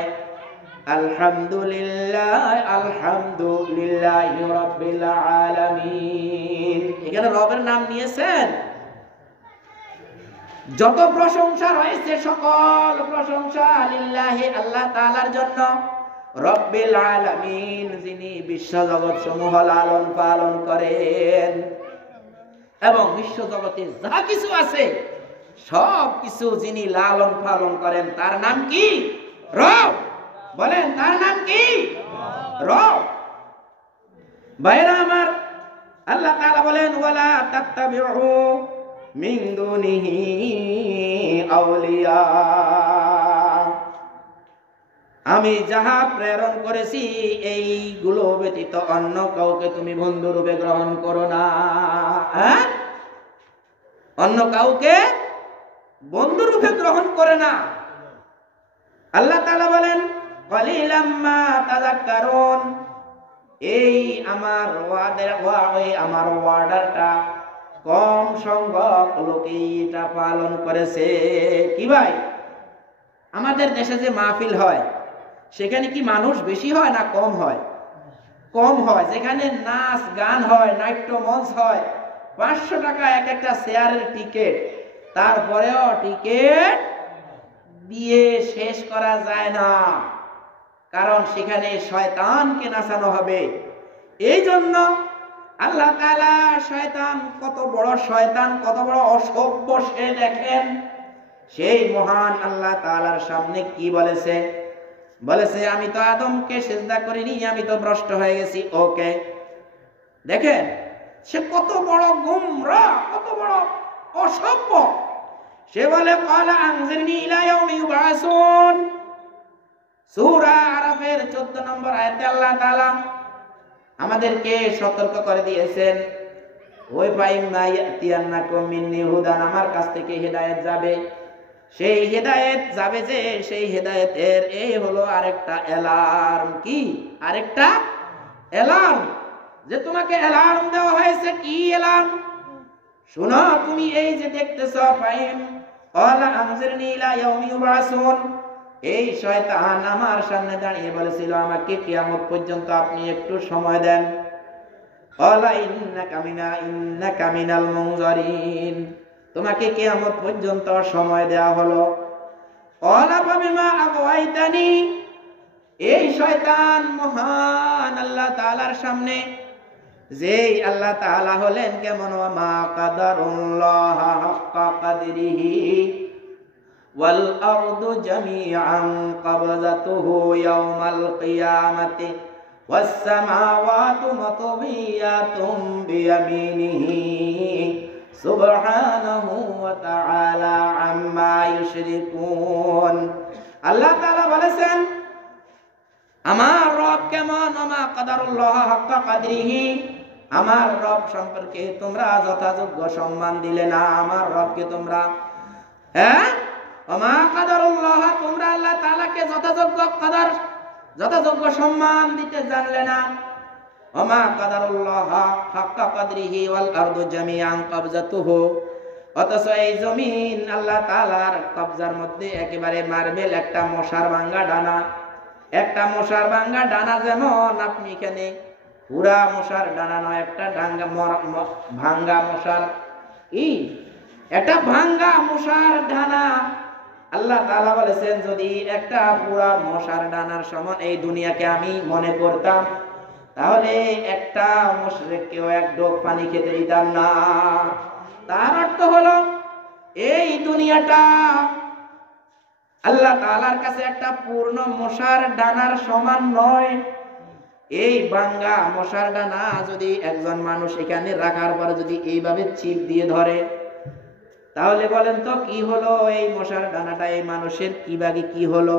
আলহামদুলিল্লাহ, আলহামদুলিল্লাহি রাব্বিল আলামিন, এখানে রবের নাম নিয়েছেন। যত প্রশংসা রয়েছে সকল প্রশংসা লিল্লাহি, আল্লাহ তাআলার জন্য, রব্বিল আলামিন, যিনি বিশ্ব জগৎ সমূহ লালন পালন করেন এবং বিশ্ব জগতে যা কিছু আছে সব কিছু যিনি লালন পালন করেন, তার নাম কি? রব। বলেন, তার নাম কি? রব। ভাইরা আমার, আল্লাহ তাআলা বলেন, ওয়ালা তাত্তাবিউ মিন দুনিহি আউলিয়া, আমি যাহা প্রেরণ করেছি এইগুলো ব্যতীত অন্য কাউকে তুমি বন্ধু রূপে গ্রহণ করো না। অন্য কাউকে বন্ধু রূপে গ্রহণ করে না। আল্লাহ তাআলা বলেন ক্বালিলাম মা তাযাক্কারুন, এই আমার ওয়ার্ডারটা কম সংখ্যক লোকেই এটা পালন করেছে। কি ভাই, আমাদের দেশে যে মাহফিল হয় সেখানে কি মানুষ বেশি হয় না কম হয়? কম হয়। যেখানে নাচ গান হয়, নাট্য মঞ্চ হয়, 500 টাকা এক একটা চেয়ারের টিকিট, তারপরেও টিকিট দিয়ে শেষ করা যায় না, কারণ সেখানে শয়তানকে নাচানো হবে। এই জন্য আল্লাহ তাআলা শয়তান কত বড় শয়তান, কত বড় অসভ্য সে দেখেন। সেই মহান আল্লাহ তাআলার সামনে কি বলেছে? বলেছে আমি তো আদমকে সিজদা করিনি, আমি তো ভ্রষ্ট হয়ে গেছি। ওকে, দেখেন সে কত বড় গুমরাহ, কত বড় অসভ্য। সে বলে ক্বালা আনজিরনি ইলা ইয়াউমি ইউবআসুন। সূরা আরাফের 14 নম্বর আয়াতে আল্লাহ তাআলা আমাদেরকে সতর্ক করে দিয়েছেন, ওই ফাইম্মা ইয়াতিয়ান্নাকুম মিন্নি হুদান, আমার কাছ থেকে হেদায়েত যাবে। সেই হেদায়েত যাবে যে, সেই হেদায়েতের এই হলো আরেকটা অ্যালার্ম। কি আরেকটা অ্যালার্ম? যে তোমাকে অ্যালার্ম দেওয়া হয়েছে। কি অ্যালার্ম? শোনো, তুমি এই যে দেখতেছো ফাইম ক্বালা আনজিরনি ইলা ইয়াউমি ইউবআসুন, এই শয়তান আমার সামনে দাঁড়িয়ে বলেছিল আমাকে কিয়ামত পর্যন্ত আপনি একটু সময় দেন। ক্বালা ইন্নাকা মিনাল মুনজারিন, তোমাকে কিয়ামত পর্যন্ত সময় দেয়া হলো। ক্বালা ফাবিমা আগওয়াইতানি, এই শয়তান মহান আল্লাহ তাআলার সামনে, যেই আল্লাহ তাআলা হলেন কেমন, মা কাদারুল্লাহ হাক্কা কাদরিহি ওয়াল আরদু জামিআন কবযাতুহু ইয়াওমাল কিয়ামাতি ওয়াস সামাওয়াতু মাতবিয়াতুম বিয়ামিনিহি সুবহানাহু ওয়া তাআলা আম্মা ইউশরিকুন। আল্লাহ তাআলা বলেছেন আমার রব কেমন, মা কাদারুল্লাহ হাক্কা কাদরিহি, আমার রব সম্পর্কে তোমরা যথাযোগ্য সম্মান দিলে না। আমার রবকে তোমরা মা কাদারুল্লাহ, তোমরা আল্লাহ তাআলাকে যথাযোগ্য কদর, যথাযোগ্য সম্মান দিতে জানলে না। মা কাদারুল্লাহ হাক্কা কাদরিহি ওয়াল আরদু জামিআন কবযাতুহু, অথচ এই জমিন আল্লাহ তাআলার কবজার মধ্যে একেবারে মার্বেল, একটা মশার ভাঙ্গা ডানা। একটা মশার ভাঙ্গা ডানা যেমন, আপনি এখানে পুরা মশার ডানা নয়, একটা ভাঙ্গা মশার একটা ভাঙ্গা মশার ডানা। আল্লাহ তাআলা বলেছেন যদি একটা পুরা মশার ডানার সমান এই দুনিয়াকে আমি মনে করতাম, তাহলে একটা মুশরিককেও এক ঢোক পানি খেতে দিতাম না। তার অর্থ হলো এই দুনিয়াটা আল্লাহ তাআলার কাছে একটা পূর্ণ মশার ডানার সমান নয়। এই ভাঙ্গা মশার ডানা যদি একজন মানুষ এখানে রাখার পরে যদি এইভাবে চিপ দিয়ে ধরে, তাহলে বলেন তো কি হলো? এই মশার ডানাটা এই মানুষের কিভাবে কি হলো?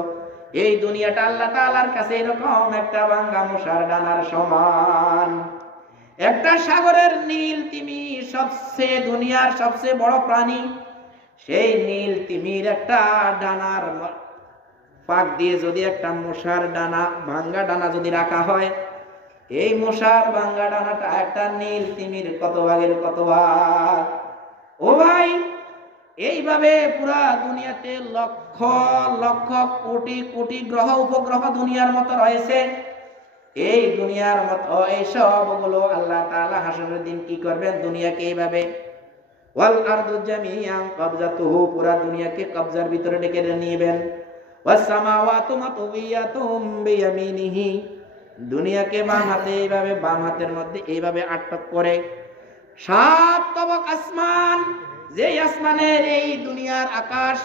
এই দুনিয়াটা আল্লাহ তাআলার কাছে এরকম একটা ভাঙ্গা মশার ডানার সমান। একটা সাগরের নীল তিমি, সবচেয়ে দুনিয়ার সবচেয়ে বড় প্রাণী, সেই নীল তিমির একটা ডানার ফাঁক দিয়ে যদি একটা মশার ডানা, ভাঙ্গা ডানা যদি রাখা হয়, এই মশার ভাঙ্গা ডানাটা একটা নীল তিমির কত ভাগের কত ভাগ। ও ভাই, এইভাবে পুরা দুনিয়াতে লক্ষ লক্ষ কোটি কোটি গ্রহ উপগ্রহ দুনিয়ার মতো রয়েছে। এই দুনিয়ার মতো এই সবগুলো আল্লাহ তাআলা হাসরের দিন কি করবেন? দুনিয়াকে এইভাবে ওয়াল আরদু জামিআন কবযাতুহু, পুরা দুনিয়াকে কবজার ভিতরে ডেকে নিবেন। ওয়াস সামাওয়াতু মাতবিয়াতুম বিয়ামিনিহি, দুনিয়াকে বাম হাতে এইভাবে, বাম হাতের মধ্যে এইভাবে আটক করে 7 তবক আসমান, যে আসমানের এই দুনিয়ার আকাশ,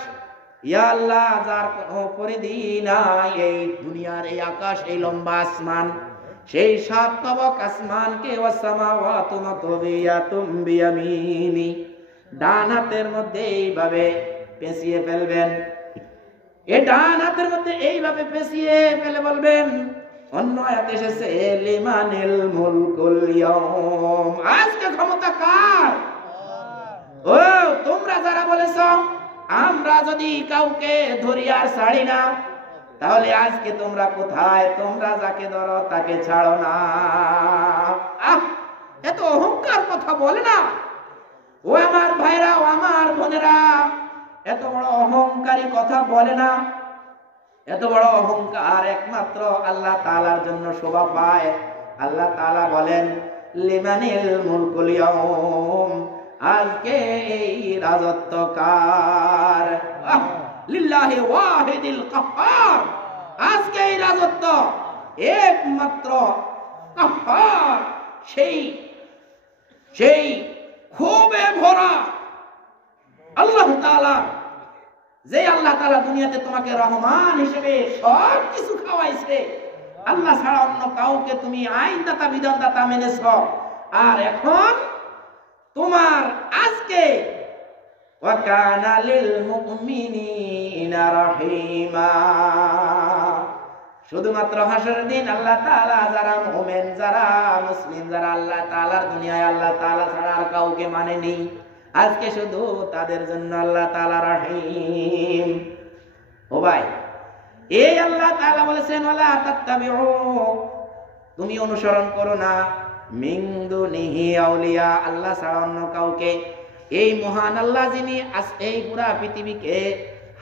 ইয়া আল্লাহ যার কোনো পরিধি নাই, এই দুনিয়ার এই আকাশ, এই লম্বা আসমান, সেই 7 তবক আসমানকে ওয়াস সামাওয়াতু মাতবিয়াতুম বিয়ামিনি, ডান হাতের মধ্যে এইভাবে পেঁচিয়ে ফেলবেন। এ ডান হাতের মধ্যে এইভাবে পেঁচিয়ে ফেলে বলবেন, অন্য আয়াতে এসেছে লিমানিল মুলকুল ইয়াউম, আজকে ক্ষমতা কার? ও তোমরা যারা বলেছ আমরা যদি কাউকে ধরি আর ছাড়ি না, তাহলে আজকে তোমরা কোথায়? তোমরা যাকে ধরো তাকে ছাড়ো না। এত অহংকার কথা বলে না ও আমার ভাইরা, ও আমার বোনেরা, এত বড় অহংকারী কথা বলে না। এত বড় অহংকার একমাত্র আল্লাহ তাআলার জন্য শোভা পায়। আল্লাহ তাআলা বলেন লিমানিল মুলকুল ইয়াউম, আজকে এই রাজত্ব কার? লিল্লাহি ওয়াহিদিল কাহ্হার, আজকে এই রাজত্ব একমাত্র কাহ্হার, সেই ক্ষোভে ভরা আল্লাহ তাআলা, যে আল্লাহ তাআলা দুনিয়াতে তোমাকে রহমান হিসেবে সব কিছু খাওয়াইছে। আল্লাহ ছাড়া অন্য কাউকে তুমি আইনদাতা বিধানদাতা মেনেছ, আর এখন তোমার আজকে ওয়া কানা লিল মুমিনিনা রাহিমা, শুধুমাত্র হাসরের দিন আল্লাহ তাআলা যারা মুমিন, যারা মুসলিম, যারা আল্লাহ তাআলার দুনিয়ায় আল্লাহ তাআলা ছাড়া আর কাউকে মানেনি, আজকে শুধু তাদের জন্য আল্লাহ তাআলা রহিম। ও ভাই, এই আল্লাহ তাআলা বলেছেন ওয়ালা তাত্তাবিউ, তুমি অনুসরণ করো না মিন দুনিহি আউলিয়া, আল্লাহ ছাড়া অন্য কাউকে। এই মহান আল্লাহ যিনি এই পুরা পৃথিবীকে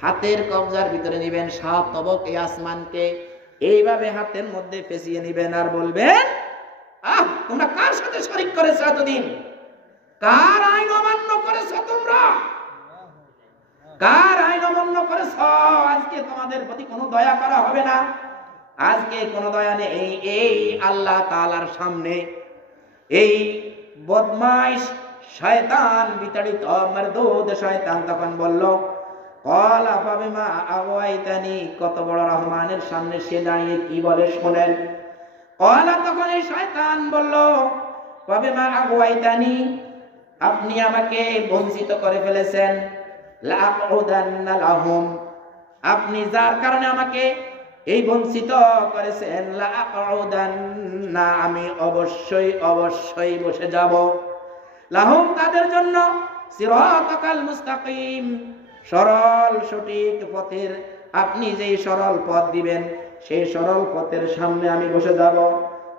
হাতের কবজার ভিতরে নেবেন, সাত তবক এই আসমানকে এইভাবে হাতের মধ্যে পেঁচিয়ে নেবেন আর বলবেন, তোমরা কার সাথে শরীক করেছো এতদিন? কার আইন অমান্য করেছো তোমরা? কার আইন অমান্য করেছো? আজকে তোমাদের প্রতি কোনো দয়া করা হবে না। আজকে কোনো দয়া নেই। এই আল্লাহ তাআলার সামনে এই বদমাইশ শয়তান, বিতাড়িত মারদুদ শয়তান তখন বলল, ক্বালা ফাবিমা আগাওয়াইতানি, কত বড় রহমানের সামনে সে দাঁড়িয়ে কি বলে শোনেন। ক্বালা, তখন এই শয়তান বলল, ফাবিমা আগাওয়াইতানি, আপনি আমাকে বঞ্চিত করে ফেলেছেন, লাআকুদান্না লাহুম, আপনি যার কারণে আমাকে এই বঞ্চিত করেছেন, লাআকুদান্না, আমি অবশ্যই অবশ্যই বসে যাব, লাহুম, তাদের জন্য, সিরাতাকাল মুস্তাকিম, সরল সঠিক পথের, আপনি যেই সরল পথ দিবেন সেই সরল পথের সামনে আমি বসে যাব।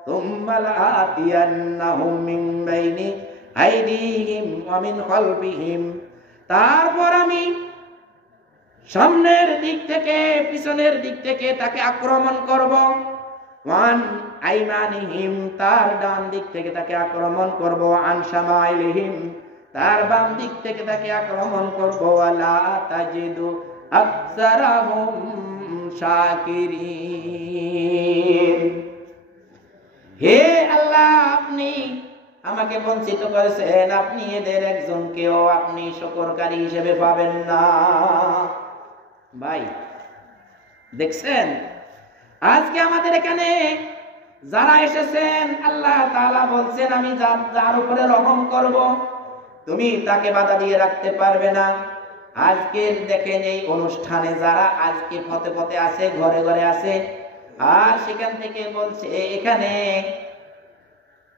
তুম্মা লাআতিয়ান্নাহুম মিন বাইনি আইদিহিম ওয়া মিন খালফিহিম, তারপর আমি সামনের দিক থেকে পিছনের দিক থেকে তাকে আক্রমণ করব। ওয়ান আইমানিহিম, তার ডান দিক থেকে তাকে আক্রমণ করব। আন শামাইলিহিম, তার বাম দিক থেকে তাকে আক্রমণ করব। ওয়ালা তাজিদু আকসারাহুম শাকিরিন, হে আল্লাহ, আপনি আমাকে বঞ্চিত করেছেন, আপনি এদের একজনকেও আপনি শুকরকারী হিসেবে পাবেন না। ভাই দেখছেন, আজকে আমাদের এখানে যারা এসেছেন, আল্লাহ তাআলা বলছেন আমি যার উপরে রহম করব তুমি তাকে বাধা দিয়ে রাখতে পারবে না। আজকে দেখেন এই অনুষ্ঠানে যারা আজকে পথে পথে আছে, ঘরে ঘরে আছে, আর সেখান থেকে বলছে এখানে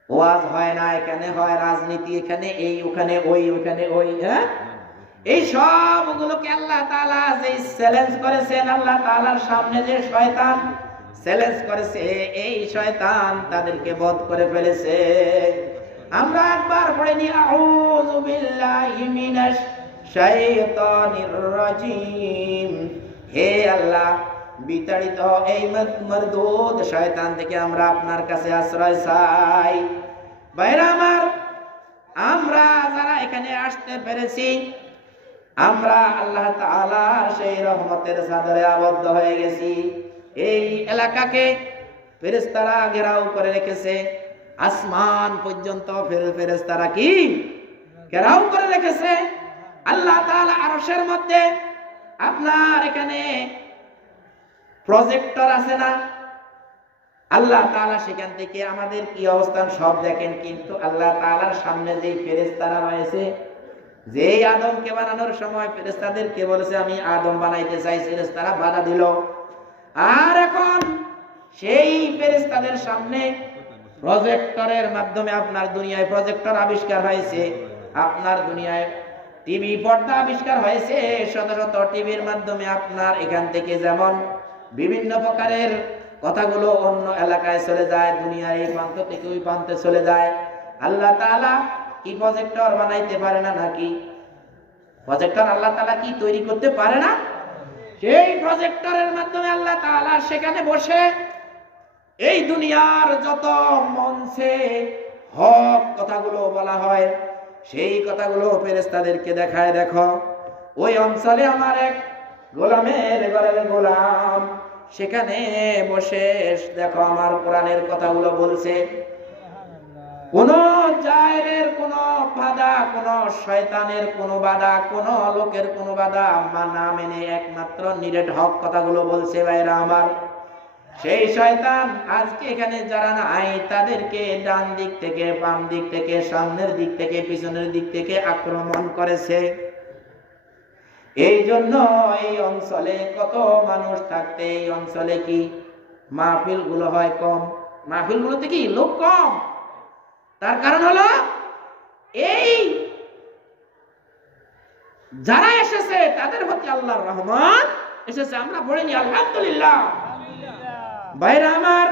ওয়াজ হয় না, এখানে হয় রাজনীতি, এখানে এই, ওখানে ওই, ওখানে ওই, হ্যাঁ, এই সবগুলোকে আল্লাহ তাআলা যে চ্যালেঞ্জ করেছেন, আল্লাহ তাআলার সামনে যে শয়তান চ্যালেঞ্জ করেছে, এই শয়তান তাদেরকে বধ করে ফেলেছে। আমরা একবার পড়ে নি, আউযু বিল্লাহি মিনাশ শাইতানির রাজিম, হে আল্লাহ, বিতাড়িত এই মারদুদ শয়তান থেকে আমরা আপনার কাছে আশ্রয় চাই। ভাইরা আমার, আমরা যারা এখানে আসতে পেরেছি, আমরা আল্লাহ তাআলার সেই রহমতের চাদরে আবদ্ধ হয়ে গেছি। এই এলাকাকে ফেরেশতারা ঘেরাও করে রেখেছে, আসমান পর্যন্ত ফেরেশতারা কি ঘেরাও করে রেখেছে। আল্লাহ তাআলা আরশের মধ্যে, আপনার এখানে প্রজেক্টর আছে না, আল্লাহ তাআলা সেখান থেকে আমাদের কি অবস্থান সব দেখেন। কিন্তু আল্লাহ তাআলার সামনে যে ফেরেশতারা রয়েছে, যে আদমকে বানানোর সময় ফেরেশতাদেরকে বলেছে আমি আদম বানাইতে চাই, ফেরেশতারা বাধা দিল। আর এখন সেই ফেরেশতাদের সামনে প্রজেক্টরের মাধ্যমে, আপনার দুনিয়ায় প্রজেক্টর আবিষ্কার হয়েছে, আপনার দুনিয়ায় টিভি পর্দা আবিষ্কার হয়েছে, শত শত টিভির মাধ্যমে আপনার এখান থেকে যেমন বিভিন্ন প্রকারের কথাগুলো অন্য এলাকায় চলে যায়, দুনিয়ার এই প্রান্ত থেকে ওই প্রান্তে চলে যায়। আল্লাহ তাআলা কি প্রজেক্টর বানাইতে পারে না নাকি? প্রজেক্টর আল্লাহ তাআলা কি তৈরি করতে পারে না? সেই প্রজেক্টরের মাধ্যমে আল্লাহ তাআলা সেখানে বসে এই দুনিয়ার যত মঞ্চে হক কথাগুলো বলা হয় সেই কথাগুলো ফেরেশতাদেরকে দেখায়, দেখো ওই অঞ্চলে আমার এক গোলামের ঘরের গোলাম সেখানে বসে দেখো আমার কোরআনের কথাগুলো বলছে। কোন জায়েরের কোন বাধা, কোন শয়তানের কোন বাধা, কোন লোকের কোন বাধা না মেনে একমাত্র নিরেট হক কথাগুলো বলছে। ভাইরা আমার, সেই শয়তান আজকে এখানে যারা নাই তাদেরকে ডান দিক থেকে, বাম দিক থেকে, সামনের দিক থেকে, পিছনের দিক থেকে আক্রমণ করেছে। এই জন্য এই অঞ্চলে কত মানুষ থাকতে এই অঞ্চলে কি মাহফিল গুলো হয় কম, মাহফিল গুলোতে কি লোক কম। তার কারণ হলো এই যারা এসেছে তাদের প্রতি আল্লাহর রহমত এসেছে। আমরা পড়িনি আলহামদুলিল্লাহ। ভাইরা আমার,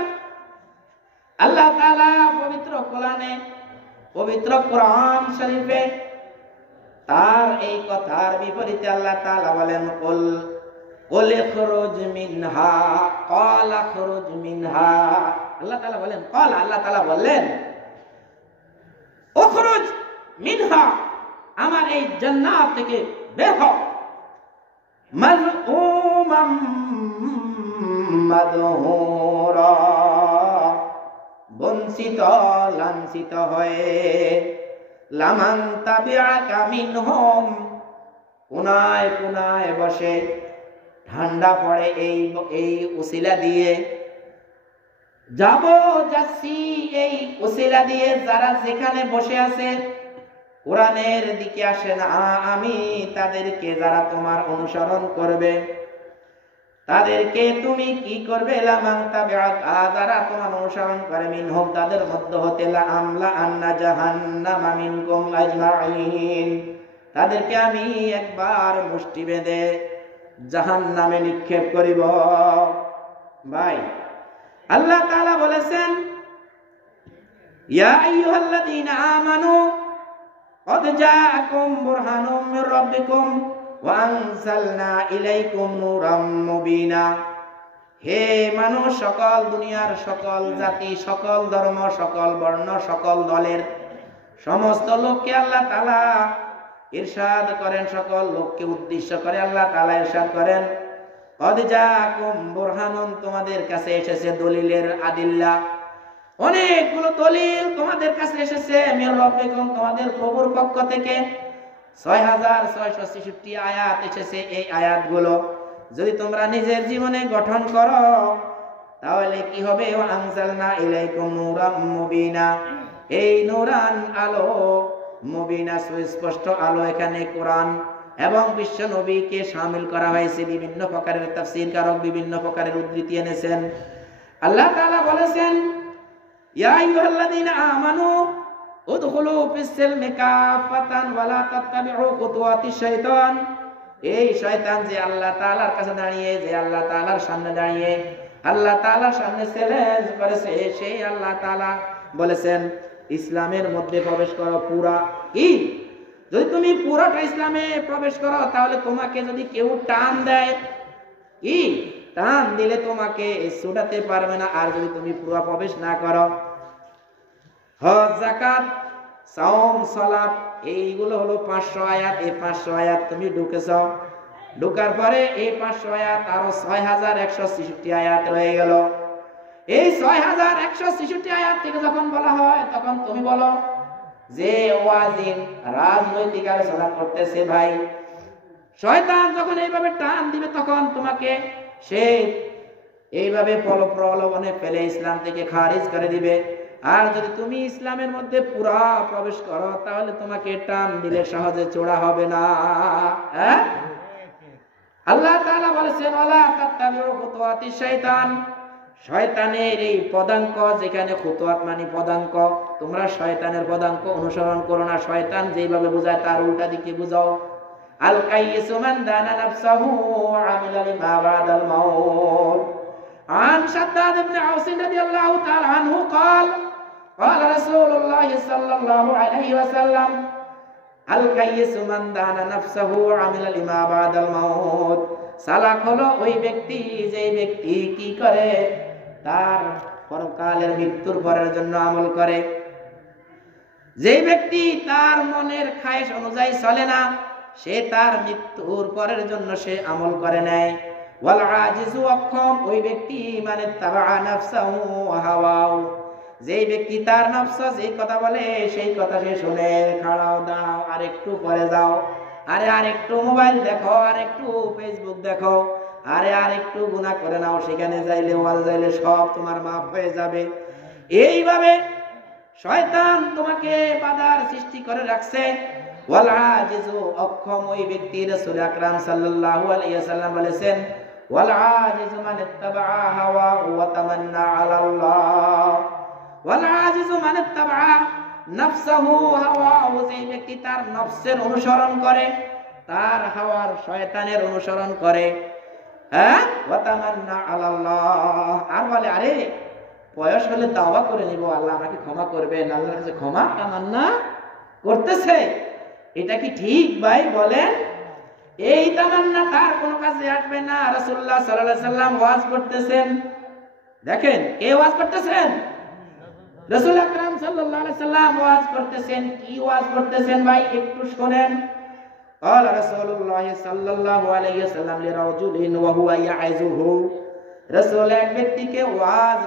আল্লাহ তাআলা পবিত্র কোরআনে, পবিত্র কোরআন শরীফে তার এই কথার বিপরীতে আল্লাহ তাআলা বলেন কুল কুল খুরুজ মিনহা ক্বালা খুরুজ মিনহা। আল্লাহ তাআলা বলেন ক্বালা, আল্লাহ তাআলা বললেন উখরুজ মিনহা, আমার এই জান্নাত থেকে বের হও, মাযউমাম মাদহুরা, বঞ্চিত লাঞ্ছিত হয়ে, লামান তাবিআকা মিনহুম, কোনায় কোনায় বসে ঠান্ডা পড়ে এই উসিলা দিয়ে, যাচ্ছি এই উসিলা দিয়ে যারা যেখানে বসে আছে কোরআনের দিকে আসে না, আমি তাদেরকে যারা তোমার অনুসরণ করবে তাদেরকে তুমি কি করবে, লামান তাবিআকা, যারা তোমার অনুসরণ করে, মিনহুম তাদের মধ্যে হতে, লা আমলা আন্না জাহান্নামা মিনকুম আজমাইন, তাদেরকে আমি একবার মুষ্টি বেঁধে জাহান্নামে নিক্ষেপ করিব। ভাই, আল্লাহ তাআলা বলেছেন ইয়া আইয়ুহাল্লাযীনা আমানু ক্বাদ জাআকুম বুরহানুম মির রাব্বিকুম ওয়া আনজালনা ইলাইকুম নূরাম মুবিনা। হে মানুষ, সকল দুনিয়ার সকল জাতি, সকল ধর্ম, সকল বর্ণ, সকল দলের সমস্ত লোককে আল্লাহ তাআলা ইরশাদ করেন, সকল লোককে উদ্দেশ্য করে আল্লাহ তাআলা ইরশাদ করেন ক্বাদ জাআকুম বুরহানুন, তোমাদের কাছে এসেছে দলিলের আদিল্লা, অনেকগুলো দলিল তোমাদের কাছে এসেছে, মির রাব্বিকুম, তোমাদের প্রভুর পক্ষ থেকে 6666 আয়াত এসেছে। এই আয়াতগুলো যদি তোমরা নিজের জীবনে গঠন করো তাহলে কি হবে, ওয়া আনজালনা ইলাইকুম নূরাম মুবিনা, এই নূরান আলো, মুবিনা সুস্পষ্ট আলো, এখানে কোরআন এবং বিশ্ব নবীকে শামিল করা হয়েছে। বিভিন্ন প্রকারের তাফসীর কারক বিভিন্ন প্রকারের উদ্ধৃতি এনেছেন। আল্লাহ তাআলা বলেছেন ইয়া আইয়ুহাল্লাযীনা আমানু উদখুলু ফিস-সিলমি কাফাতান ওয়া লা তাত্তাবিউ খুতুওয়াতিশ শাইতান। এই শয়তান যে আল্লাহ তাআলার কাছে দাঁড়িয়ে, যে আল্লাহ তাআলার সামনে দাঁড়িয়ে আল্লাহ তাআলার সামনে চ্যালেঞ্জ করেছে, সেই আল্লাহ তাআলা বলেছেন ইসলামের মধ্যে প্রবেশ করো পুরা। কি যদি তুমি পুরোটা ইসলামে প্রবেশ করো তাহলে তোমাকে যদি কেউ টান দেয়, কি টান দিলে তোমাকে ছুটাতে পারবে না। আর যদি তুমি পুরো প্রবেশ না করো, হজ, যাকাত, সাওম, সালাত, এইগুলো হলো 500 আয়াত। এই 500 আয়াত তুমি ঢুকেছ, ঢোকার পরে এই 500 আয়াত আরো 6166 আয়াত রয়ে গেল। এই 6166 আয়াত থেকে যখন বলা হয় তখন তুমি বলো যে ওয়াজিন রাজনৈতিক আলোচনা করতেছে। ভাই, শয়তান যখন এইভাবে টান দিবে তখন তোমাকে সে এইভাবে প্রলোভনে ফেলে ইসলাম থেকে খারিজ করে দিবে। আর যদি তুমি ইসলামের মধ্যে পুরা প্রবেশ করো তাহলে তোমাকে টান দিলে সহজে চোরা হবে না। আল্লাহ তাআলা বলেছেন ওয়ালা তাত্তাবিউ খুতুওয়াতিশ শাইতান, শয়তানের এই পদাঙ্ক, যেখানে খুতুওয়াত মানে পদাঙ্ক, তোমরা শয়তানের পদাঙ্ক অনুসরণ করো না। শয়তান যেভাবে বোঝায় তার উল্টা দিকে বুঝাও। আল কাইয়িসু মান দানা নাফসাহু ওয়া আমিলা লিমা বাদাল মাউত। আন শাদ্দাদ ইবনে আওস রাদিয়াল্লাহু তাআলা আনহু قال قال رسول الله صلى الله عليه وسلم আল কাইয়িসু মান দানা নাফসাহু ওয়া আমিলা লিমা বাদাল মাউত। সালাক হলো ওই ব্যক্তি যে ব্যক্তি কি করে, তার পরকালের মৃত্যুর পরের জন্য আমল করে। যে ব্যক্তি তার মনের খায়েশ অনুযায়ী চলে না, সে তার মৃত্যুর পরের জন্য সে আমল করে নেয়। ওয়াল আজিজু, অক্ষম ওই ব্যক্তি মানে তাবা নাফসাহু ওয়া হাওয়াহু, যে ব্যক্তি তার নফস যে কথা বলে সেই কথা সে শুনে, খাড়াও দাও আর একটু পরে যাও, আরে আর একটু মোবাইল দেখো, আর একটু ফেসবুক দেখো, আরে আর একটু গুনাহ করে নাও, সেখানে যাইলে ওয়াজ যাইলে সব তোমার মাফ হয়ে যাবে। এইভাবে শয়তান তোমাকে বাধার সৃষ্টি করে রাখছে। ওয়াল আজিজু, অক্ষম ওই ব্যক্তি, রাসূল আকরাম সাল্লাল্লাহু আলাইহি ওয়াসাল্লাম বলেছেন ওয়াল আজিজু মান ইত্তাবা হাওয়া ওয়া তামান্না আলা আল্লাহ। ওয়াল আজিজু মান ইত্তাবা নাফসাহু হাওয়াহু, যে ব্যক্তি তার নফসের অনুসরণ করে, তার হাওয়ার শয়তানের অনুসরণ করে, ওয়া তামান্না আলা আল্লাহ, আর বলে আরে বয়স হলে তাওবা করে নিব, আল্লাহ আমাকে ক্ষমা করবেন, আল্লাহর কাছে ক্ষমা তামান্না করতেছে। এটা কি ঠিক ভাই বলেন? এই তামান্না তার কোনো কাজে আসবে না। রাসূলুল্লাহ সাল্লাল্লাহু আলাইহি সাল্লাম ওয়াজ করতেছেন, দেখেন কে ওয়াজ করতেছেন? রাসূল আকরাম সাল্লাল্লাহু আলাইহি সাল্লাম ওয়াজ করতেছেন। কি ওয়াজ করতেছেন ভাই একটু শুনেন। قال رسول الله صلى الله عليه وسلم لرجل وهو يعظه, রাসূল এক ব্যক্তিকে ওয়াজ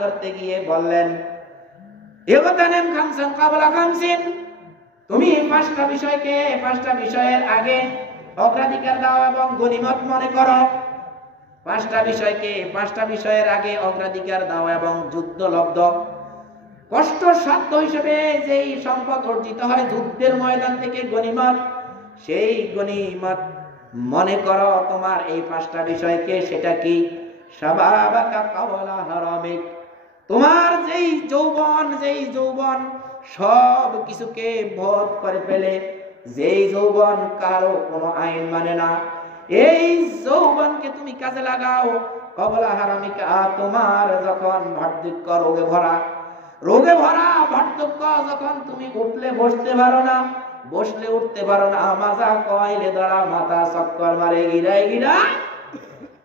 করতে গিয়ে বললেন ইগতানিম খামসান ক্বাবলা খামসিন, তুমি পাঁচটা বিষয়ের আগে অগ্রাধিকার দাও এবং গনিমত মনে করো। পাঁচটা বিষয়ের আগে অগ্রাধিকার দাও এবং যুদ্ধলব্ধ কষ্ট সাধ্য হিসেবে যেই সম্পদ অর্জিত হয় যুদ্ধের ময়দান থেকে গনিমত, সেই গনিমত মনে করো তোমার এই পাঁচটা বিষয়কে। সেটা কি? শাবাবাকা ক্বাবলা হারামিক, তোমার যেই যৌবন সব কিছুকে বধ করে ফেলে, যেই যৌবন কারো কোনো আইন মানে না, এই যৌবনকে তুমি কাজে লাগাও। ক্বাবলা হারামিকা, তোমার যখন বার্ধক্য রোগে ভরা বার্ধক্য, যখন তুমি উঠলে বসতে পারো না, বসলে উঠতে পারো না, মাজা কয়লে দাঁড়া, মাথা চক্কর মারে, গিরায়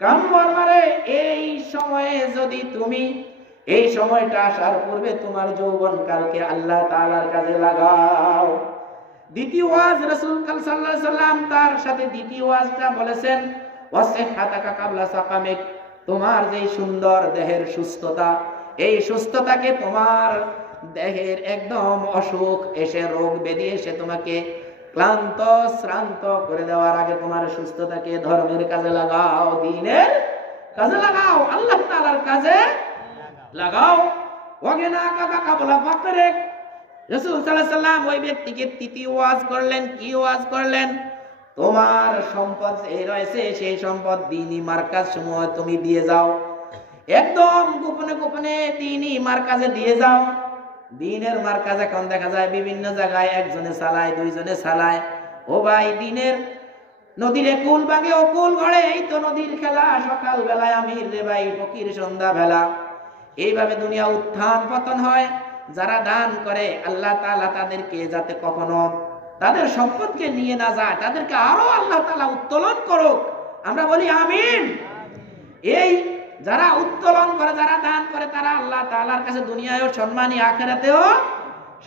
কাম্বর মারে, এই সময়ে যদি তুমি এই সময়টা আসার পূর্বে তোমার যৌবন কালকে আল্লাহ তাআলার কাজে লাগাও। দ্বিতীয় ওয়াজ রাসূল সাল্লাল্লাহু আলাইহি সাল্লাম তার সাথে দ্বিতীয় ওয়াজটা বলেছেন ওয়াসিহাতাকা ক্বাবলা সাকামিক, তোমার যে সুন্দর দেহের সুস্থতা, এই সুস্থতাকে তোমার দেহের একদম অসুখ এসে, রোগ ব্যাধি এসে তোমাকে ক্লান্ত শ্রান্ত করে দেওয়ার আগে তোমার সুস্থতাকে ধর্মের কাজে লাগাও, দ্বীনের কাজে লাগাও, আল্লাহ তাআলার কাজে লাগাও। ওয়াগিনাকা ক্বাবলা ফাকরিক, রাসূল সাল্লাল্লাহু আলাইহি সাল্লাম ওই ব্যক্তিকে তৃতীয় ওয়াজ করলেন। কি ওয়াজ করলেন? তোমার সম্পদ এই রয়েছে, সেই সম্পদ দ্বীনি মার্কাজ সমূহ তুমি দিয়ে যাও, একদম গোপনে দ্বীনি মার্কাজে দিয়ে যাও। দ্বীনের মার্কাজ এখন দেখা যায় বিভিন্ন জায়গায় একজনে চালায়, দুইজনে চালায়। ও ভাই, দ্বীনের নদীর কুল ভাঙে ও কুল গড়ে, এই তো নদীর খেলা, সকাল বেলায় আমির রে ভাই, ফকির সন্ধ্যা বেলা। এইভাবে দুনিয়া উত্থান পতন হয়। যারা দান করে আল্লাহ তাআলা তাদেরকে যাতে কখনো তাদের সম্পদকে নিয়ে না যায়, তাদেরকে আরো আল্লাহ তাআলা উত্তোলন করুক, আমরা বলি আমিন। এই যারা উত্তোলন করে, যারা দান করে, তারা আল্লাহ তাআলার কাছে দুনিয়ায়ও সম্মানী, আখিরাতেও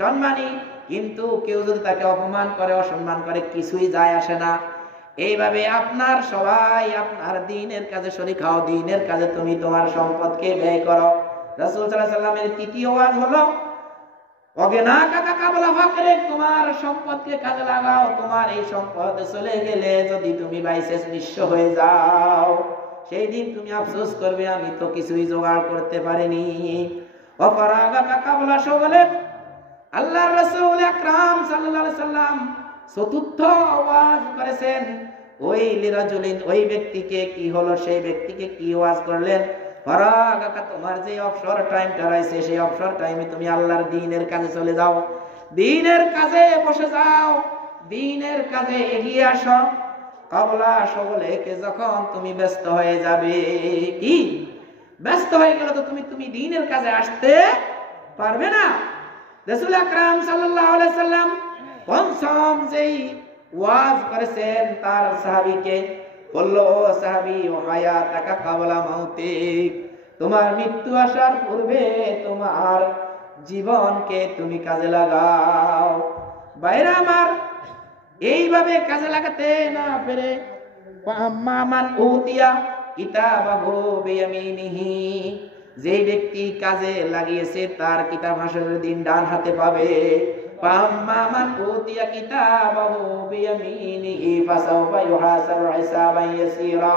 সম্মানী। কিন্তু কেউ যদি তাকে অপমান করে, অসম্মান করে, কিছুই যায় আসে না। এইভাবে আপনার সবাই আপনার দ্বীনের কাজে শরীক হও, দ্বীনের কাজে তুমি তোমার সম্পদকে ব্যয় করো। রাসূল সাল্লাল্লাহু আলাইহি সাল্লামের তৃতীয় ওয়াজ হলো ওয়াগিনাকা ক্বাবলা ফাকরিক, তোমার সম্পদকে কাজে লাগাও। তোমার এই সম্পদ চলে গেলে যদি তুমি বাইসে নিঃস্ব হয়ে যাও, সেই দিন তুমি আফসোস করবে, আমি তো কিছুই জোগাড় করতে পারিনি। ওয়াফারাগাকা কাবলা শুগলিক। আল্লাহর রাসূল আকরাম সাল্লাল্লাহু আলাইহি সাল্লাম চতুর্থ ওয়াজ করেছেন। ওই লিরাজুলিন, ওই ব্যক্তিকে কি হলো, সেই ব্যক্তিকে কি ওয়াজ করলেন, ফারাগাকা, তোমার যে অবসর টাইমটা রয়েছে সেই অবসর টাইমে তুমি আল্লাহর দ্বীনের কাজে চলে যাও, দ্বীনের কাজে বসে যাও, দ্বীনের কাজে এগিয়ে আসো। কাবলা শুগলিকে, যখন তুমি ব্যস্ত হয়ে যাবে, কি ব্যস্ত হয়ে গেলে তো তুমি দ্বীনের কাজে আসতে পারবে না। রাসূল আকরাম সাল্লাল্লাহু আলাইহি সাল্লাম পঞ্চম যেই ওয়াজ করেছেন তার সাহাবীকে বলল, ও সাহাবী, ও হায়াতাকা কাবলা মাউতিক, তোমার মৃত্যু আসার পূর্বে তোমার জীবনকে তুমি কাজে লাগাও। বাইরে আমার এইভাবে কাজে লাগাতে না পেরে মান উতিয়া কিতাবাহু বিয়ামিনিহি, যে ব্যক্তি কাজে লাগিয়েছে তার কিতাব হাসরের দিন ডান হাতে পাবে। মান উতিয়া কিতাবাহু বিয়ামিনিহি ফাসাওফা ইউহাসাবু হিসাবান ইয়াসীরা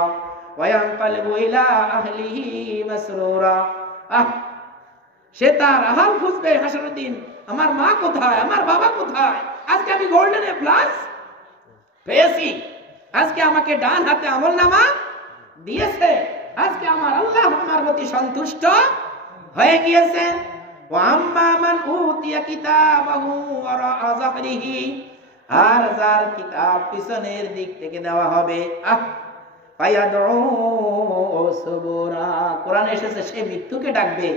ওয়া ইয়ানকালিবু ইলা আহলিহি মাসরুরা। সে তার আহাল খুঁজবে হাসরের দিন, আমার মা কোথায়, আমার বাবা কোথায়, আজকে আমি গোল্ডেন এ প্লাস পেয়েছি, আজকে আমাকে ডান হাতে আমলনামা দিয়েছে, আজকে আমার আল্লাহ আমার প্রতি সন্তুষ্ট হয়ে গিয়েছে। ওয়া আম্মা মান উতিয়া কিতাবাহু ওয়ারাআ যাহরিহি, আর যার কিতাব পিছনের দিক থেকে দেওয়া হবে, ফায়াদউ সুবুরা, কোরআনে এসেছে সে মৃত্যুকে ডাকবে।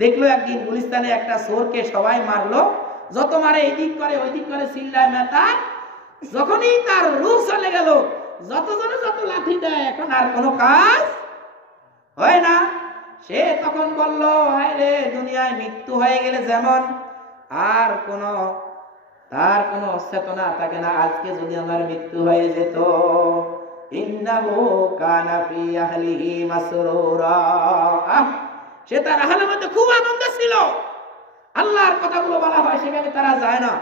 দেখলো একদিন গুলিস্তানে একটা চোরকে সবাই মারলো, যত মারে এইদিক করে ওইদিক করে, চিল্লায় মেতায়, যখনই তার রূহ চলে গেল, যতজনে যত লাঠি দেয়, এখন আর কোনো কাজ হয় না। সে তখন বলল, হায় রে, দুনিয়ায় মৃত্যু হয়ে গেলে যেমন আর তার কোনো চেতনা থাকে না, আজকে যদি আমার মৃত্যু হয়ে যেত, ইন্নাহু কানা ফি আহলিহি মাসরুরা, সে তার আহলের মধ্যে খুব আনন্দ ছিল। আল্লাহর কথাগুলো বলা হয় সেখানে তারা যায় না।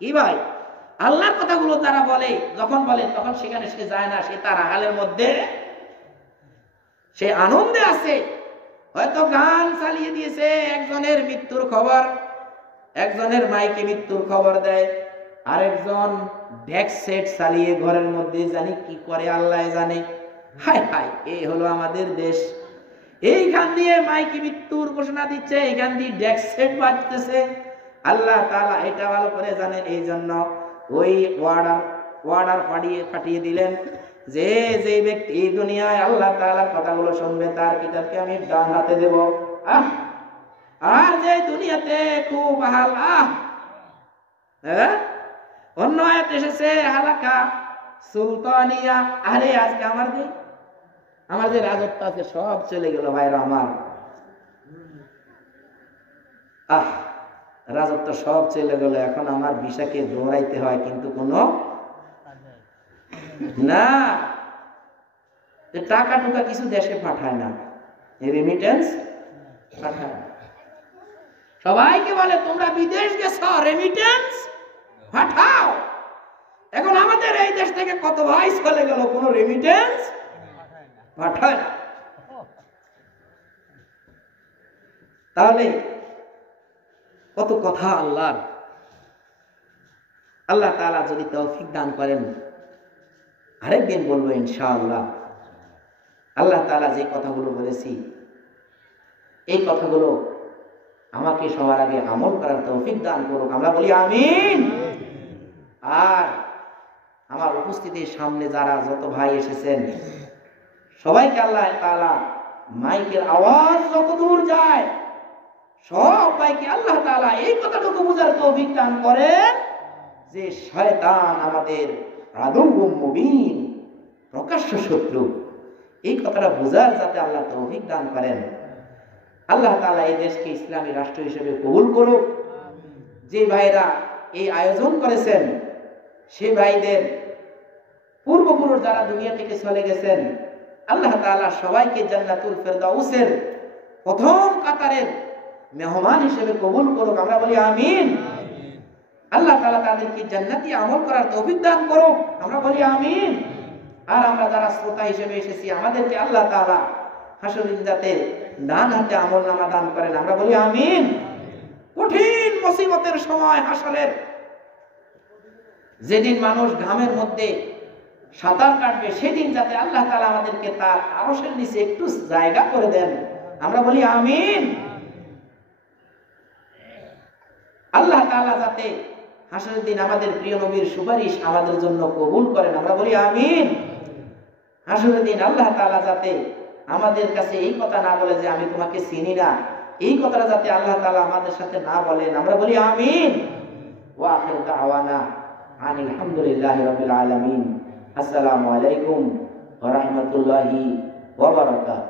কি ভাই, আল্লাহর কথাগুলো তারা বলে, যখন বলে তখন সেখানে সে যায় না, সে তার আহলের মধ্যে সে আনন্দে আছে। হয়তো গান চালিয়ে দিয়েছে, একজনের মৃত্যুর খবর, একজনের মাইকে মৃত্যুর খবর দেয়, আরেকজন ডেক সেট চালিয়ে ঘরের মধ্যে জানি কি করে আল্লাহ জানে। হায় হায়, এই হলো আমাদের দেশ। এইখান দিয়ে মাইকে মৃত্যুর ঘোষণা দিচ্ছে, এইখান দিয়ে ডেক সেট বাজতেছে। আল্লাহ তাআলা এটা ভালো করে জানেন, এই জন্য ওই ওয়ার্ডার পাঠিয়ে দিলেন যে যে ব্যক্তি এই দুনিয়ায় আল্লাহ তাআলার কথাগুলো শুনবে তার কিতাবকে আমি ডান হাতে দেব। আর যে দুনিয়াতে খুব অন্য আয়াত এসেছে হালাকা সুলতানিয়া, আরে আজকে আমার যে রাজত্ব আছে সব চলে গেল ভাইরা আমার। রাজত্ব সব চলে গেল, এখন আমার ভিসাকে দৌড়াইতে হয়, কিন্তু কোনো না, টাকা টুকা কিছু দেশে পাঠায় না, রেমিটেন্স পাঠায়। সবাইকে বলে তোমরা বিদেশ গেছো, রেমিটেন্স পাঠাও। এখন আমাদের এই দেশ থেকে কত ভাই চলে গেল, কোনো রেমিটেন্স পাঠায় না। তাহলে কত কথা আল্লাহর। আল্লাহ তাআলা যদি তৌফিক দান করেন, আরেকদিন বলবো ইনশাআল্লাহ। আল্লাহ তাআলা যে কথাগুলো বলেছি, এই কথাগুলো আমাকে সবার আগে আমল করার তৌফিক দান করুক, আমরা বলি আমিন। আর আমার উপস্থিতির সামনে যারা যত ভাই এসেছেন সবাইকে আল্লাহ তাআলা মাইকের আওয়াজ যত দূর যায় সবাইকে আল্লাহ তাআলা এই কথাটুকু বুঝার তৌফিক দান করেন যে শয়তান আমাদের আদুউম মুবিন, প্রকাশ্য শত্রু। এই কথাটা বোঝার যাতে আল্লাহ তৌফিক দান করেন। আল্লাহ তাআলা এই দেশকে ইসলামী রাষ্ট্র হিসেবে কবুল করুক। যে ভাইরা এই আয়োজন করেছেন সে ভাইদের পূর্বপুরুষ যারা দুনিয়া থেকে চলে গেছেন, আল্লাহ তাআলা সবাইকে জান্নাতুল ফেরদাউসের প্রথম কাতারের মেহমান হিসেবে কবুল করুক, আমরা বলি আমিন। আল্লাহ তাআলা তাদেরকে জান্নাতি আমল করার তৌফিক দান করুক, আমরা বলি আমিন। আর আমরা যারা শ্রোতা হিসেবে এসেছি আমাদেরকে আল্লাহ তাআলা হাসরের দিন যাতে ডান হাতে আমলনামা দান করেন, আমরা বলি আমিন। কঠিন মুসিবতের সময় হাসরের, যেদিন মানুষ ঘামের মধ্যে সাঁতার কাটবে, সেদিন যাতে আল্লাহ তাআলা আমাদেরকে তার আরশের নিচে একটু জায়গা করে দেন, আমরা বলি আমিন। আল্লাহ তাআলা যাতে হাসরের দিন আমাদের প্রিয় নবীর সুপারিশ আমাদের জন্য কবুল করেন, আমরা বলি আমিন। হাসরের দিন আল্লাহ তাআলা যাতে আমাদের কাছে এই কথা না বলে যে আমি তোমাকে চিনি না, এই কথাটা যাতে আল্লাহ তাআলা আমাদের সাথে না বলেন, আমরা বলি আমিন। ওয়া আখিরু দাওয়ানা আনিল হামদুলিল্লাহি রাব্বিল আলামিন। আসসালামু আলাইকুম ওয়া রাহমাতুল্লাহি ওয়া বারাকাতুহু।